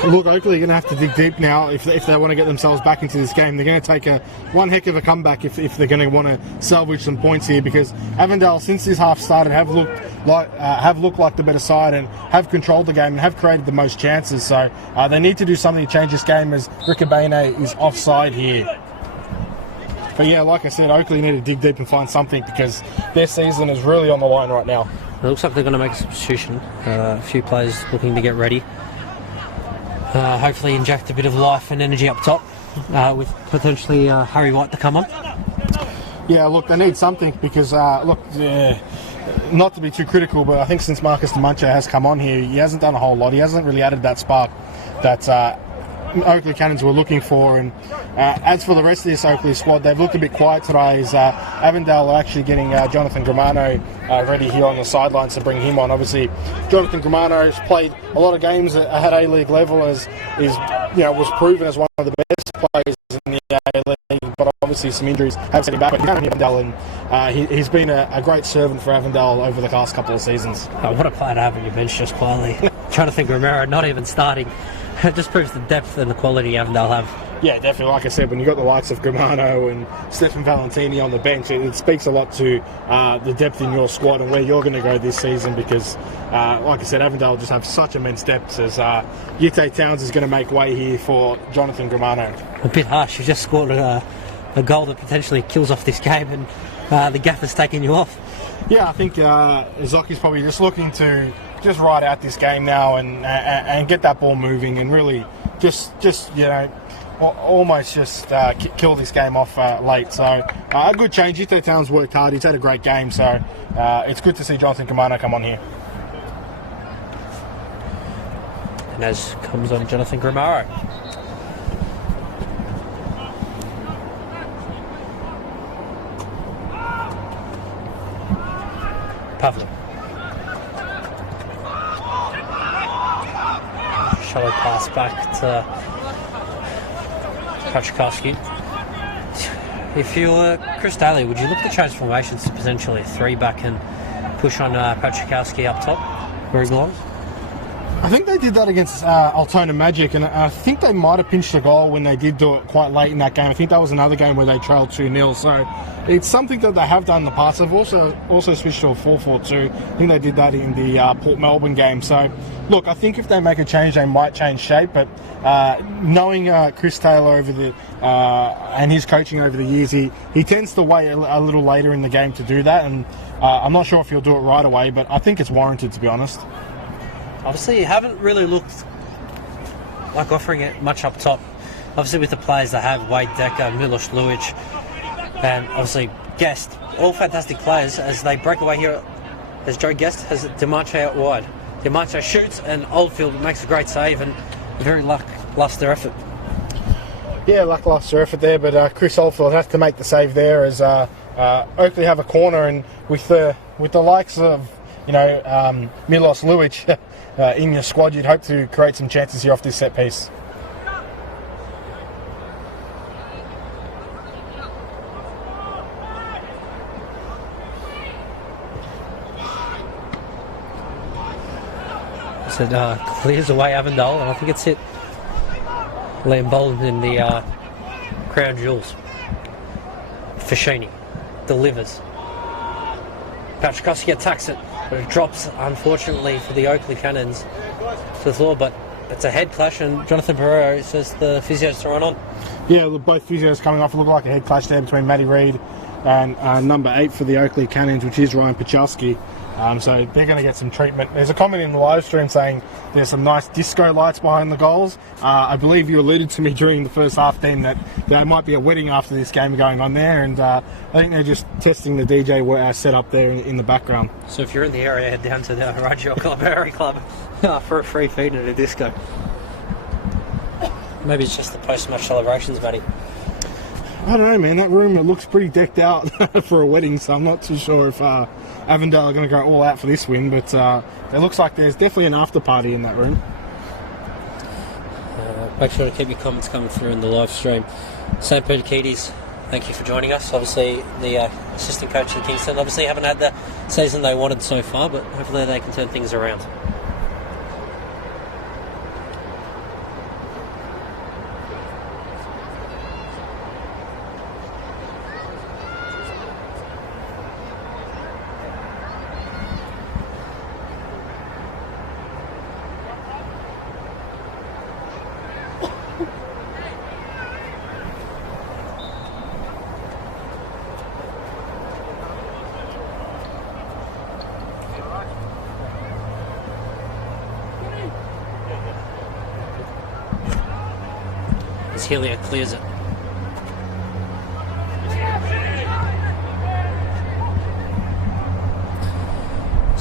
Look, Oakleigh are going to have to dig deep now if they want to get themselves back into this game. They're going to take one heck of a comeback if they're going to want to salvage some points here, because Avondale, since this half started, have looked like the better side and have controlled the game and have created the most chances. So they need to do something to change this game, as Ricabene is offside here. But yeah, like I said, Oakleigh need to dig deep and find something, because their season is really on the line right now. It looks like they're going to make a substitution. A few players looking to get ready. Hopefully inject a bit of life and energy up top, with potentially Harry White to come on. Yeah, look, they need something, because not to be too critical, but I think since Marcus Demuncha has come on here, he hasn't done a whole lot. He hasn't really added that spark that Oakleigh Cannons were looking for. And as for the rest of this Oakleigh squad, they've looked a bit quiet today. As Avondale are actually getting Jonathan Gramano ready here on the sidelines to bring him on. Obviously, Jonathan Gramano has played a lot of games at A-League level, as was proven as one of the best players in the A-League, but obviously some injuries have set him back. But he's down in Avondale, and he's been a great servant for Avondale over the last couple of seasons. Oh, what a player to have on your bench just quietly. Jonathan Gramano not even starting. It just proves the depth and the quality Avondale have. Yeah, definitely. Like I said, when you've got the likes of Gramano and Stefan Valentini on the bench, it speaks a lot to the depth in your squad and where you're going to go this season, because, like I said, Avondale just have such immense depth, as Ute Towns is going to make way here for Jonathan Gramano. A bit harsh. You just scored a goal that potentially kills off this game, and the gaffer's taking you off. Yeah, I think Zoki's probably just looking to just ride out this game now and get that ball moving and really just almost just kill this game off late. So a good change. Ute Towns worked hard. He's had a great game, so it's good to see Jonathan Gramano come on here. And as comes on Jonathan Gramano. Pavlin. Shallow pass back to Pachikowski. If you were Chris Daly, would you look to change formations to potentially a 3-back and push on Pachikowski up top where he belongs? I think they did that against Altona Magic, and I think they might have pinched a goal when they did do it quite late in that game. I think that was another game where they trailed 2-0, so it's something that they have done in the past. They've also switched to a 4-4-2. I think they did that in the Port Melbourne game. So, look, I think if they make a change, they might change shape, but knowing Chris Taylor over the and his coaching over the years, he tends to wait a little later in the game to do that, and I'm not sure if he'll do it right away, but I think it's warranted, to be honest. Obviously, you haven't really looked like offering it much up top. Obviously, with the players they have, Wade Decker, Milos Lujic, and obviously Guest, all fantastic players. As they break away here, as Joe Guest has Demarche out wide. Demarche shoots, and Oldfield makes a great save, and very lackluster effort. Yeah, lackluster effort there, but Chris Oldfield has to make the save there, as Oakleigh have a corner, and with the likes of Milos Lujic in your squad, you'd hope to create some chances here off this set piece. So clears away Avondale, and I think it's hit Liam Bolden in the crown jewels. Fashini delivers. Pachikowski attacks it, but it drops, unfortunately, for the Oakleigh Cannons to the floor, but it's a head clash, and Jonathan Pereira says the physios to run on. Yeah, look, both physios coming off. It looked like a head clash there between Matty Reid and number 8 for the Oakleigh Cannons, which is Ryan Pachowski. So they're going to get some treatment. There's a comment in the live stream saying there's some nice disco lights behind the goals. I believe you alluded to me during the first half then that there might be a wedding after this game going on there, and I think they're just testing the DJ set up there in the background. So if you're in the area, head down to the Raggio Club for a free feed and a disco. Maybe it's just the post-match celebrations, Matty. I don't know, man. That room, it looks pretty decked out for a wedding, so I'm not too sure if Avondale are going to go all out for this win, but it looks like there's definitely an after party in that room. Make sure to keep your comments coming through in the live stream. St. Peter Keaties, thank you for joining us. Obviously, the assistant coach of Kingston obviously haven't had the season they wanted so far, but hopefully they can turn things around. Helia clears it.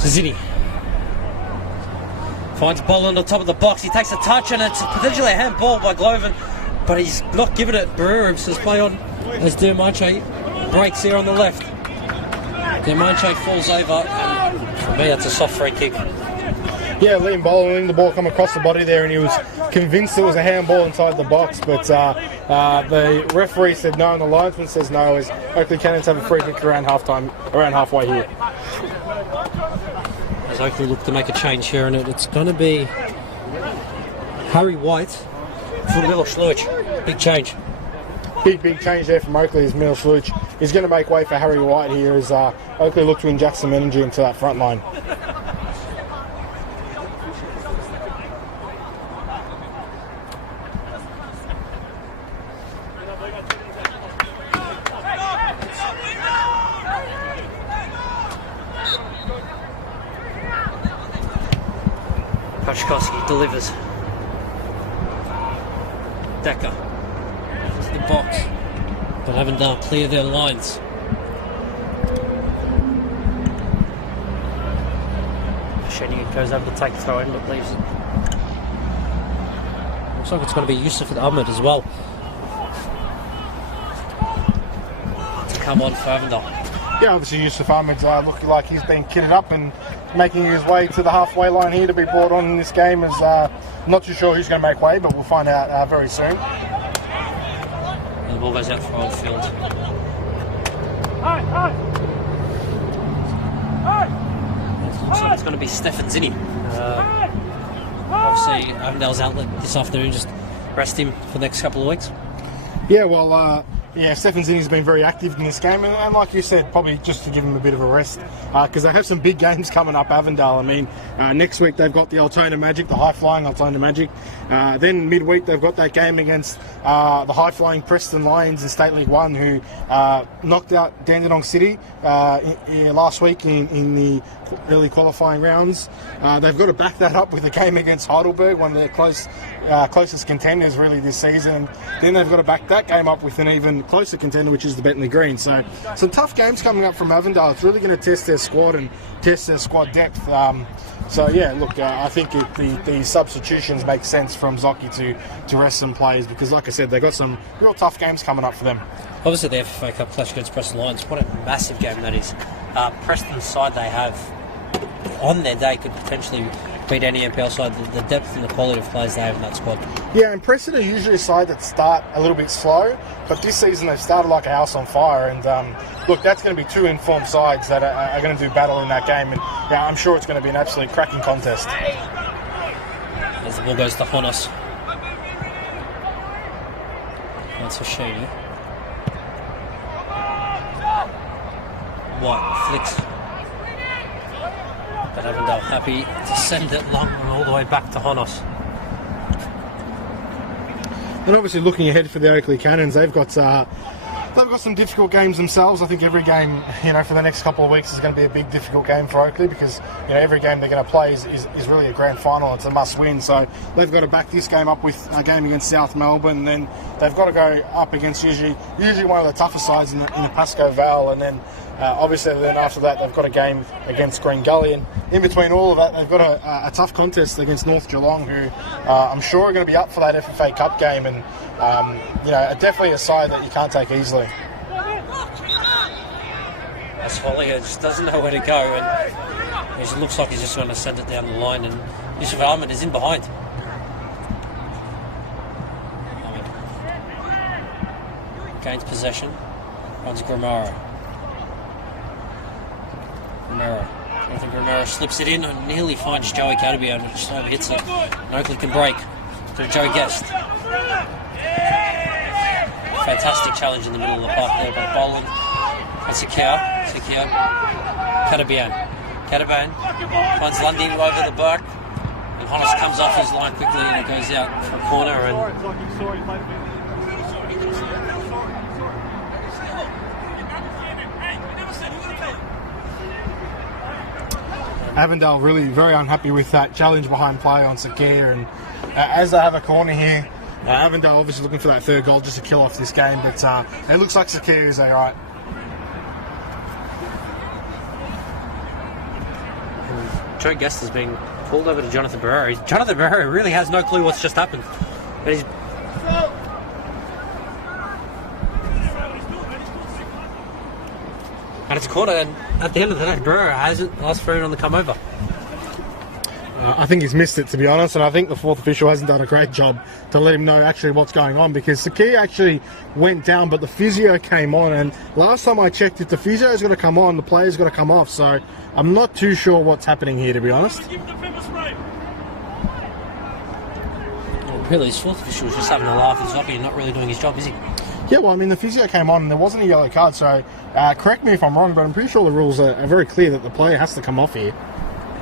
Zinni finds Boland on top of the box. He takes a touch and it's potentially a handball by Gloven, but he's not giving it. Barrera says play on as Diamanche breaks here on the left. Diamanche falls over, and for me that's a soft free kick. Yeah, Liam Boland, the ball come across the body there, and he was convinced it was a handball inside the box, but the referee said no, and the linesman says no, as Oakleigh Cannons have a free kick around halfway here. As Oakleigh look to make a change here, and it's going to be Harry White for Milos Luch. Big change. Big change there from Oakleigh as Milos Luch is going to make way for Harry White here as Oakleigh look to inject some energy into that front line. Koshkowski delivers. Decker to the box, but Avondale clear their lines. Sheni goes over to take the throw in, but leaves it. Looks like it's going to be Yusuf Ahmed as well to come on for Avondale. Yeah, obviously Yusuf Ahmed's looking like he's been kitted up and making his way to the halfway line here to be brought on in this game. As not too sure who's going to make way, but we'll find out very soon. And the ball goes out for Oldfield. It looks like it's going to be Stefan Zinni. Obviously, Avondale's outlet this afternoon, just rest him for the next couple of weeks. Yeah, well, Stefan Zinni's been very active in this game, and like you said, probably just to give him a bit of a rest, because they have some big games coming up, Avondale. I mean, next week they've got the Altona Magic, the high-flying Altona Magic. Then midweek they've got that game against the high-flying Preston Lions in State League 1, who knocked out Dandenong City last week in the early qualifying rounds. They've got to back that up with a game against Heidelberg, one of their closest contenders really this season. Then they've got to back that game up with an even closer contender, which is the Bentley Green. So some tough games coming up from Avondale. It's really going to test their squad and test their squad depth. I think the substitutions make sense from Zocchi to rest some players, because like I said, they've got some real tough games coming up for them. Obviously the FA Cup clash against Preston Lions, what a massive game that is. Preston's side they have on their day could potentially beat any NPL side. The depth and the quality of players they have in that squad. Yeah, and Preston are usually a side that start a little bit slow, but this season they've started like a house on fire, and look, that's going to be two informed sides that are going to do battle in that game, and yeah, I'm sure it's going to be an absolute cracking contest. As the ball goes to Honos. That's for Sheedy. White flicks. But Avondale happy to send it long and all the way back to Honos. And obviously looking ahead for the Oakleigh Cannons, they've got some difficult games themselves. I think every game, for the next couple of weeks is going to be a big difficult game for Oakleigh, because every game they're going to play is really a grand final. It's a must win, so they've got to back this game up with a game against South Melbourne, and then they've got to go up against usually one of the tougher sides in the Pascoe Vale, and then obviously then after that they've got a game against Green Gully, and in between all of that they've got a tough contest against North Geelong, who I'm sure are going to be up for that FFA Cup game, and definitely a side that you can't take easily. As Hollier just doesn't know where to go, and it looks like he's just going to send it down the line, and Yusuf Ahmed is in behind. Gains possession, runs Grimara. Jonathan Grimara slips it in and nearly finds Joey Cadabio and just overhits it. And Oakleigh can break to Joe Guest. Fantastic challenge in the middle of the park there by Boland. And Secure. Cadaban finds Lundy over the back. And Honos comes off his line quickly and it goes out for a corner. And Avondale really very unhappy with that challenge behind play on Sakir, and as they have a corner here, Avondale obviously looking for that third goal just to kill off this game, but it looks like Sakir is alright. Joe Guest has been called over to Jonathan Barrera. Jonathan Barrera really has no clue what's just happened. And he's... And it's a corner, and at the end of the day, Barrera hasn't asked for it on the come over. I think he's missed it, to be honest, and I think the fourth official hasn't done a great job to let him know actually what's going on, because Sakia actually went down, but the physio came on, and last time I checked, if the physio's got to come on, the player's got to come off, so I'm not too sure what's happening here, to be honest. Well, really, his fourth official was just having a laugh. He's not really doing his job, is he? Yeah, well, I mean, the physio came on and there wasn't a yellow card, so correct me if I'm wrong, but I'm pretty sure the rules are very clear that the player has to come off here.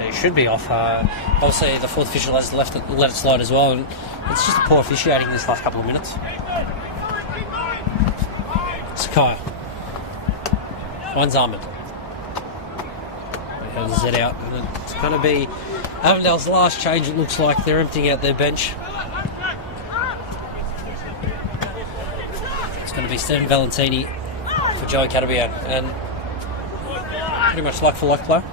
It should be off. Obviously, the fourth official has let it slide as well, and it's just a poor officiating this last couple of minutes. Sakai. Finds Ahmed. He has it out, and it's going to be Avondale's last change. It looks like they're emptying out their bench. It's going to be Stephen Valentini for Joey Catabian, and pretty much like for like player.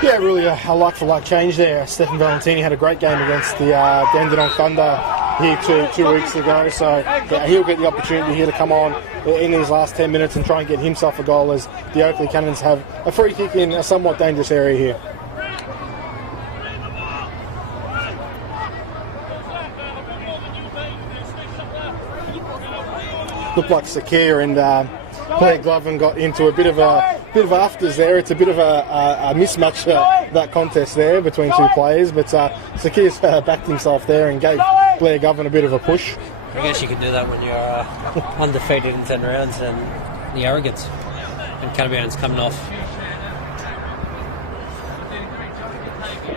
Yeah, really a like-for-like change there. Stephen Valentini had a great game against the Dandenong Thunder here two weeks ago, so yeah, he'll get the opportunity here to come on in his last 10 minutes and try and get himself a goal, as the Oakleigh Cannons have a free kick in a somewhat dangerous area here. Looked like Sakia and Claire Gloven got into a bit of afters there. It's a bit of a mismatch, that contest there between two players, but Sakia's backed himself there and gave Blair Govan a bit of a push. I guess you can do that when you're undefeated in 10 rounds, and the arrogance. And Catabian's coming off.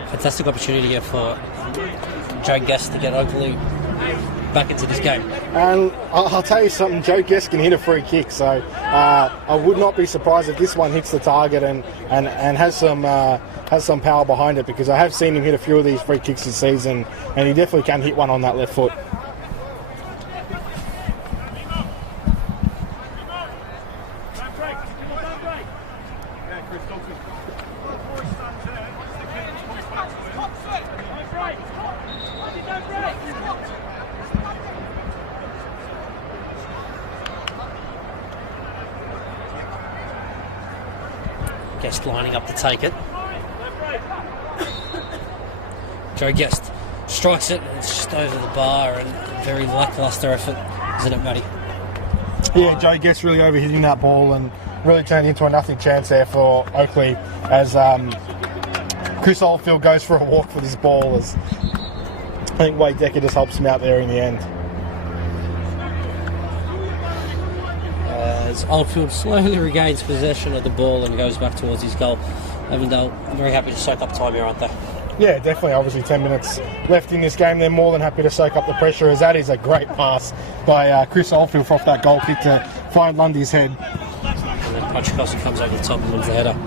Fantastic opportunity here for Joe Guest to get Oakleigh back into this game. And I'll tell you something, Joe Guest can hit a free kick, so I would not be surprised if this one hits the target and has some power behind it, because I have seen him hit a few of these free kicks this season, and he definitely can hit one on that left foot. Guest lining up to take it. Joe Guest strikes it, and it's just over the bar, and very lacklustre effort, isn't it, Matty? Yeah, Joe Guest really overhitting that ball and really turned into a nothing chance there for Oakleigh, as Chris Oldfield goes for a walk for this ball, as I think Wade Decker just helps him out there in the end. As Oldfield slowly regains possession of the ball and goes back towards his goal. Avondale very happy to soak up time here, aren't they? Yeah, definitely. Obviously 10 minutes left in this game. They're more than happy to soak up the pressure, as that is a great pass by Chris Oldfield off that goal kick to find Lundy's head. And then Pachikosa comes over the top and wins the header.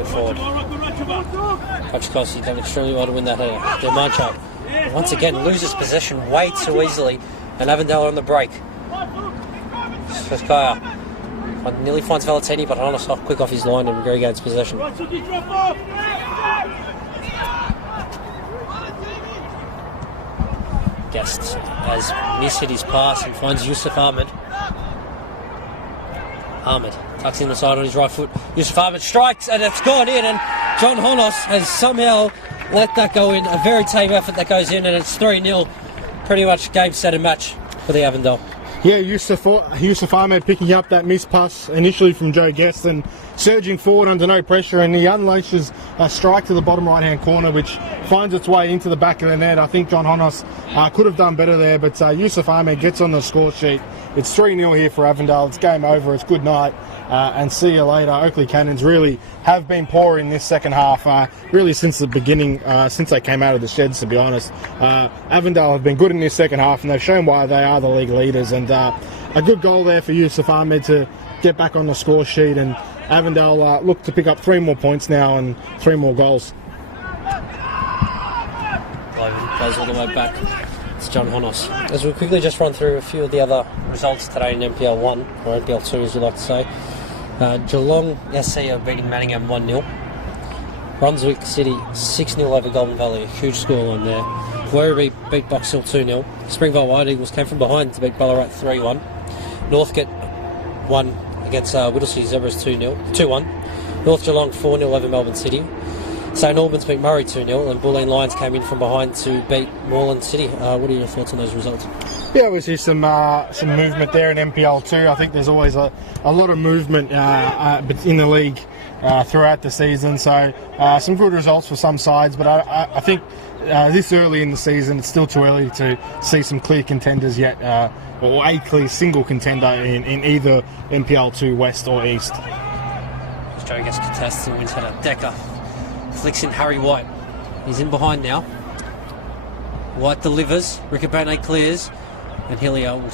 Forward. Pachikosi done extremely well to win that header. Demancho once again loses possession way too easily, and Avondale on the break. Skaya nearly finds Valentini, but on a quick off his line and regains possession. Guest has mishit his pass and finds Yusuf Ahmed. Ahmed tucks in the side on his right foot. Yusuf Ahmed strikes, and it's gone in, and John Honos has somehow let that go in. A very tame effort that goes in, and it's 3-0. Pretty much game, set and match for the Avondale. Yeah, Yusuf Ahmed picking up that missed pass initially from Joe Guest and surging forward under no pressure, and he unleashes a strike to the bottom right hand corner, which finds its way into the back of the net. I think John Honos could have done better there, but Yusuf Ahmed gets on the score sheet. It's 3-0 here for Avondale. It's game over. It's good night, and see you later. Oakleigh Cannons really have been poor in this second half, really since the beginning, since they came out of the sheds, to be honest. Avondale have been good in this second half, and they've shown why they are the league leaders. And a good goal there for Yusuf Ahmed to get back on the score sheet, and Avondale look to pick up 3 more points now and 3 more goals. Goes all the way back It's John Honos. As we'll quickly just run through a few of the other results today in NPL 1, or NPL 2 as we like to say. Geelong SC are beating Manningham 1-0. Brunswick City 6-0 over Golden Valley, a huge scoreline there. Werribee beat Box Hill 2-0. Springvale White Eagles came from behind to beat Ballarat 3-1. Northcote won against Whittlesea Zebras 2-1. North Geelong 4-0 over Melbourne City. St Albans beat Murray 2-0, and Bulleen Lions came in from behind to beat Moreland City. What are your thoughts on those results? Yeah, we see some movement there in NPL 2. I think there's always a lot of movement in the league throughout the season, so some good results for some sides, but I think this early in the season it's still too early to see some clear contenders yet, or a clear single contender in either NPL 2 West or East. As Joe gets contests and wins header, Decker flicks in Harry White. He's in behind now. White delivers, Riccobene clears, and Hillier will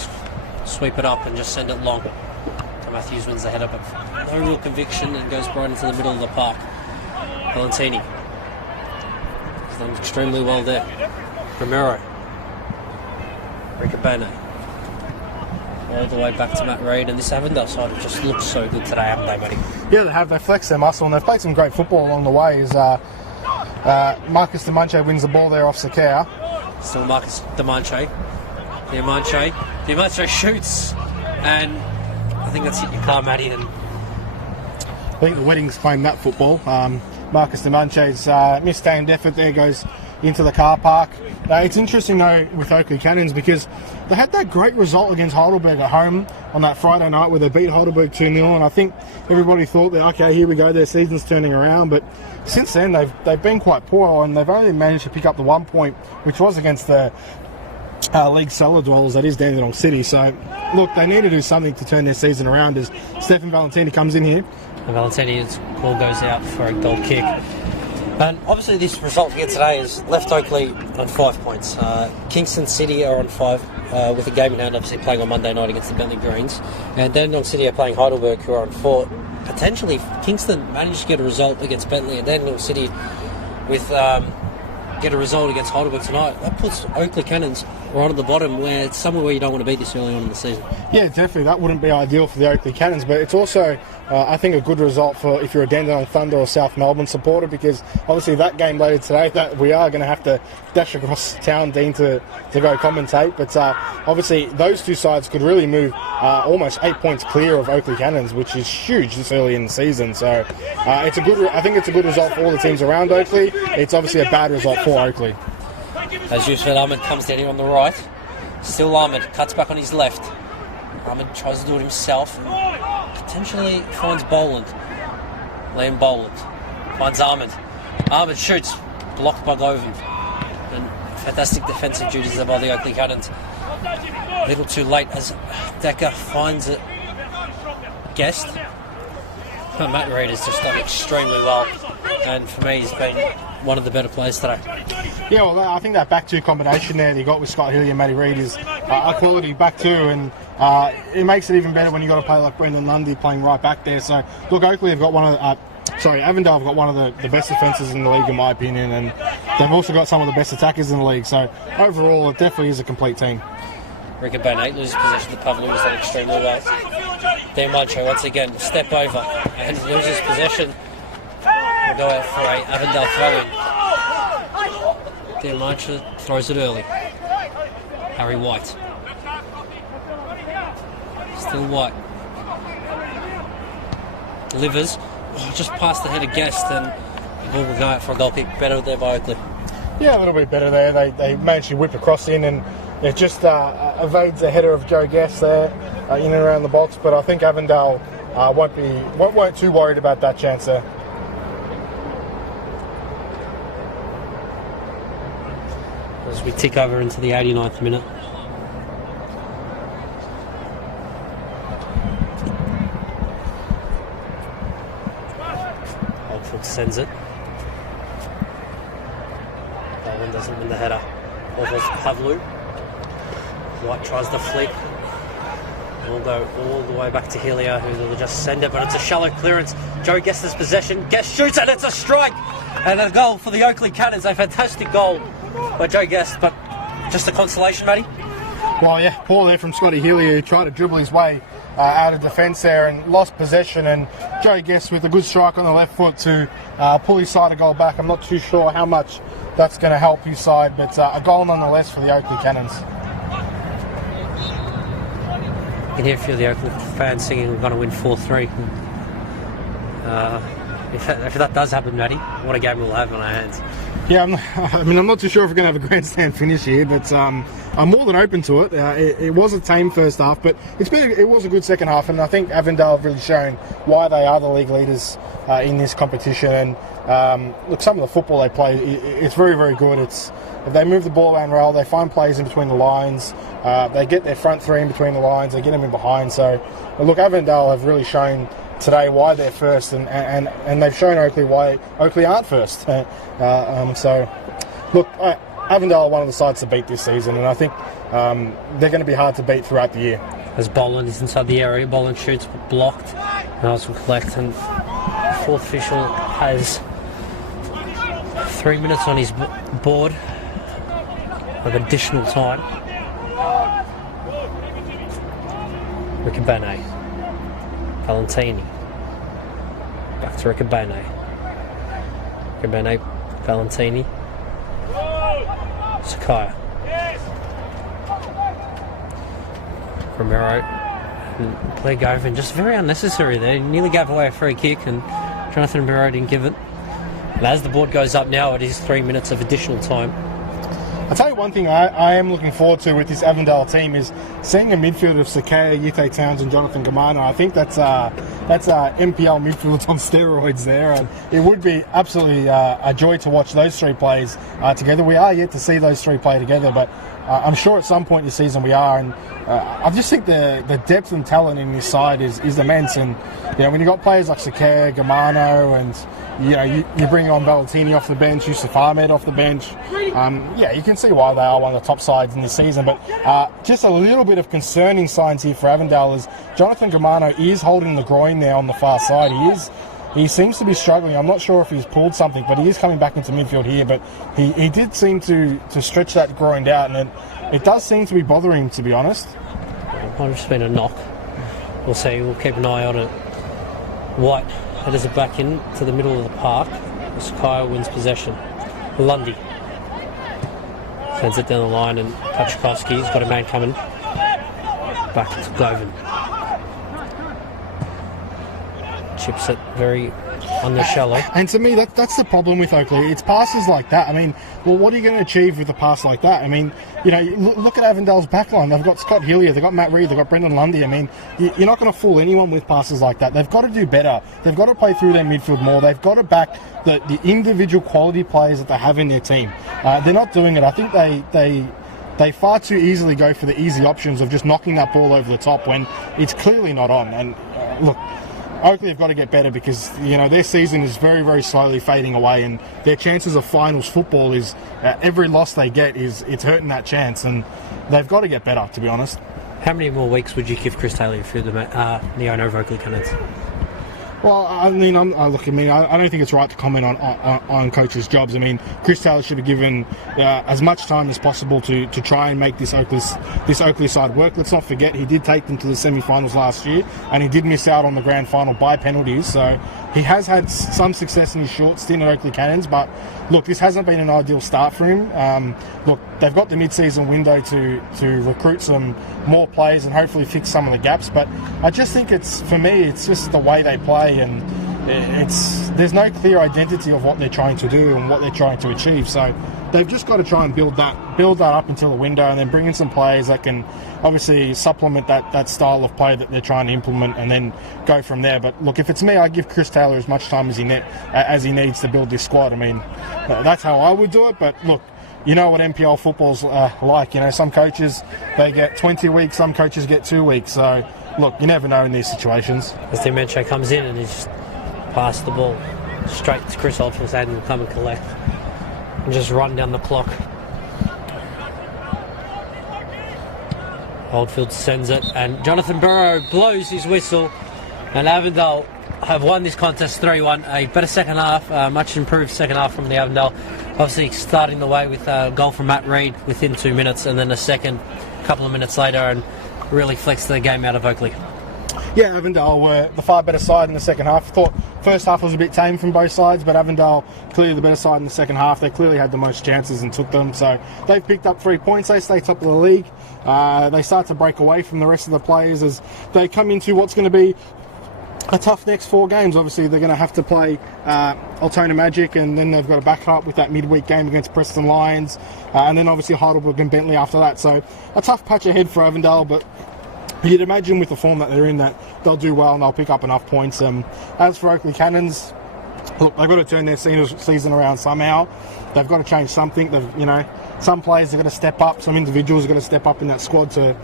sweep it up and just send it long. So Matthews wins the header, but no real conviction, and goes right into the middle of the park. Valentini has done extremely well there. Romero. Riccobene. All the way back to Matt Reid, and this Avondale side have just looked so good today, haven't they, buddy? Yeah, they have. They flexed their muscle, and they've played some great football along the way. As Marcus Demanche wins the ball there off Sakea. Still Marcus Demanche. Diamanche shoots, and I think that's hit your car, Matty. And I think the Weddings claimed that football. Marcus Demanche's misstamed effort there goes into the car park. It's interesting though with Oakleigh Cannons because they had that great result against Heidelberg at home on that Friday night where they beat Heidelberg 2-0, and I think everybody thought that, okay, here we go, their season's turning around, but since then they've been quite poor, and they've only managed to pick up the 1 point, which was against the league cellar dwellers, that is Dandenong City. So look, they need to do something to turn their season around as Stefan Valentini comes in here. And Valentini's ball goes out for a goal kick. And obviously this result here today has left Oakleigh on 5 points. Kingston City are on 5 with a game in hand, obviously playing on Monday night against the Bentley Greens. And Dandenong City are playing Heidelberg, who are on 4. Potentially Kingston managed to get a result against Bentley, and Dandenong City with get a result against Heidelberg tonight. That puts Oakleigh Cannons right at the bottom, where it's somewhere where you don't want to be this early on in the season. Yeah, definitely. That wouldn't be ideal for the Oakleigh Cannons, but it's also, I think, a good result for if you're a Dandenong Thunder or South Melbourne supporter, because obviously that game later today, that we are going to have to dash across town, Dean, to go commentate. But obviously those two sides could really move almost 8 points clear of Oakleigh Cannons, which is huge this early in the season. So I think it's a good result for all the teams around Oakleigh. It's obviously a bad result for Oakleigh. As Yusuf Ahmed comes down here on the right. Still Ahmed, cuts back on his left. Ahmed tries to do it himself and potentially finds Boland. Liam Boland finds Ahmed. Ahmed shoots, blocked by Govan. And fantastic defensive duties there by the Oakleigh Cannons. A little too late as Decker finds it. Guest. But Matt Reid has just done extremely well, and for me he's been one of the better players today. Yeah, well, I think that back two combination there that you got with Scott Hillier and Matty Reid is a quality back two, and it makes it even better when you got to play like Brendan Lundy playing right back there. So look, Oakleigh have got Avondale have got one of the best defences in the league in my opinion, and they've also got some of the best attackers in the league. So overall, it definitely is a complete team. Riccobene loses possession to Pavlou, has done extremely well. Diamanche once again step over and loses possession. We'll go out for a Avondale throw-in. Diamanche throws it early. Harry White. Still White. Delivers. Just past the head of Guest, and the ball will go out for a goal kick. Better there by Oakleigh. Yeah, a little bit better there. They managed to whip across in, and it just evades the header of Joe Guest there in and around the box. But I think Avondale weren't too worried about that chance there. As we tick over into the 89th minute. Oldfield sends it. Bowen doesn't win the header. Over Pavlou. White tries the flick. We'll go all the way back to Hillier, who will just send it, but it's a shallow clearance. Joe Guest has possession. Guest shoots, and it's a strike! And a goal for the Oakleigh Cannons. A fantastic goal by Joe Guest, but just a consolation, Matty? Well, yeah, poor there from Scotty Healy, who tried to dribble his way out of defence there and lost possession. And Joe Guest with a good strike on the left foot to pull his side a goal back. I'm not too sure how much that's going to help his side, but a goal nonetheless for the Oakleigh Cannons. You can hear a few of the Oakleigh fans singing we're going to win 4-3. If that does happen, Matty, what a game we'll have on our hands. Yeah, I'm not too sure if we're going to have a grandstand finish here, but I'm more than open to it. It was a tame first half, but it was a good second half, and I think Avondale have really shown why they are the league leaders in this competition. And look, some of the football they play, it's very, very good. If they move the ball around well, they find players in between the lines, they get their front three in between the lines, they get them in behind. So, look, Avondale have really shown today why they're first, and they've shown Oakleigh why Oakleigh aren't first. So, look, Avondale are one of the sides to beat this season, and I think they're going to be hard to beat throughout the year. As Boland is inside the area, Boland shoots but blocked, and also collect, and fourth official has 3 minutes on his board of additional time. Riccobene, Valentini, back to Riccobene, Valentini, Sakaya, Romero, and Blair Govan, just very unnecessary there. He nearly gave away a free kick, and Jonathan Romero didn't give it. And as the board goes up now, it is 3 minutes of additional time. I'll tell you one thing I am looking forward to with this Avondale team is seeing a midfield of Sakaya, Yite Towns and Jonathan Gamano. I think that's NPL midfield on steroids there. And it would be absolutely a joy to watch those three players together. We are yet to see those three play together, but I'm sure at some point this season we are. And I just think the depth and talent in this side is immense. And when you've got players like Sakaya, Gamano, and you bring on Valentini off the bench, Yusuf Ahmed off the bench. You can see why they are one of the top sides in this season. But just a little bit of concerning signs here for Avondale is Jonathan Gamano is holding the groin there on the far side. He seems to be struggling. I'm not sure if he's pulled something, but he is coming back into midfield here. But he did seem to stretch that groin out, and it does seem to be bothering him, to be honest. It might have just been a knock. We'll see. We'll keep an eye on it. White headers it back in to the middle of the park. Sakaya wins possession. Lundy sends it down the line, and Pachkowski's got a man coming. Back to Govan. Chips it very on the shallow. And to me, that's the problem with Oakleigh. It's passes like that. I mean, well, what are you going to achieve with a pass like that? I mean, look at Avondale's backline. They've got Scott Hillier, they've got Matt Reed, they've got Brendan Lundy. I mean, you're not going to fool anyone with passes like that. They've got to do better. They've got to play through their midfield more. They've got to back the individual quality players that they have in their team. They're not doing it. I think they far too easily go for the easy options of just knocking that ball over the top when it's clearly not on. And look, Oakleigh have got to get better because their season is very, very slowly fading away, and their chances of finals football is every loss they get it's hurting that chance, and they've got to get better, to be honest. How many more weeks would you give Chris Taylor for the owner of Oakleigh Cannons? Well, I don't think it's right to comment on coaches' jobs. I mean, Chris Taylor should be given as much time as possible to try and make this Oakleigh side work. Let's not forget he did take them to the semi-finals last year, and he did miss out on the grand final by penalties. So he has had some success in his short stint at Oakleigh Cannons, but look, this hasn't been an ideal start for him. Look, they've got the mid-season window to recruit some more players and hopefully fix some of the gaps, but I just think it's just the way they play, and there's no clear identity of what they're trying to do and what they're trying to achieve. So they've just got to try and build that up until the window, and then bring in some players that can obviously supplement that style of play that they're trying to implement, and then go from there. But look, if it's me, I give Chris Taylor as much time as he needs to build this squad. I mean, that's how I would do it. But look, you know what NPL football's like. Some coaches, they get 20 weeks, some coaches get 2 weeks. So look, you never know in these situations. As Demencho comes in and he's just passed the ball straight to Chris Oldfield's hand, and will come and collect and just run down the clock. Oldfield sends it, and Jonathan Burrow blows his whistle, and Avondale have won this contest 3-1. A better second half, much improved second half from the Avondale Obviously, starting the way with a goal from Matt Reid within 2 minutes, and then a second couple of minutes later, and really flexed the game out of Oakleigh. Yeah, Avondale were the far better side in the second half. I thought first half was a bit tame from both sides, but Avondale clearly the better side in the second half. They clearly had the most chances and took them. So they've picked up 3 points. They stay top of the league. They start to break away from the rest of the players as they come into what's going to be a tough next 4 games. Obviously, they're going to have to play Altona Magic, and then they've got to back it up with that midweek game against Preston Lions, and then obviously Heidelberg and Bentley after that. So a tough patch ahead for Avondale, but you'd imagine with the form that they're in that they'll do well and they'll pick up enough points. As for Oakleigh Cannons, look, they've got to turn their season around somehow. They've got to change something. Some players are going to step up. Some individuals are going to step up in that squad to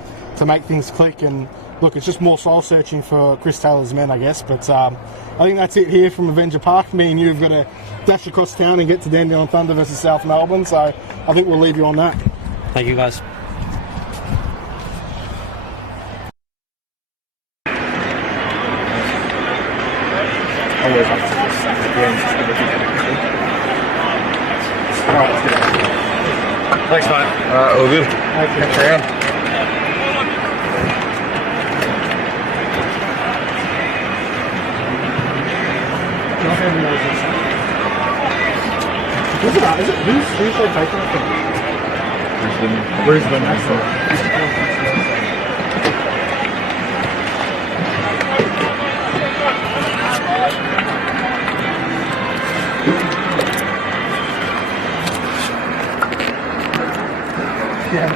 make things click. And look, it's just more soul searching for Chris Taylor's men, I guess. But I think that's it here from Avenger Park. Me and you have got to dash across town and get to Dandenong Thunder versus South Melbourne. So I think we'll leave you on that. Thank you, guys. Always up to this at the end, just gonna keep it. Alright, let's get it. Thanks, mate. All good. Catch you around. Is it who's they taking it from? Brisbane, that's it. Yeah,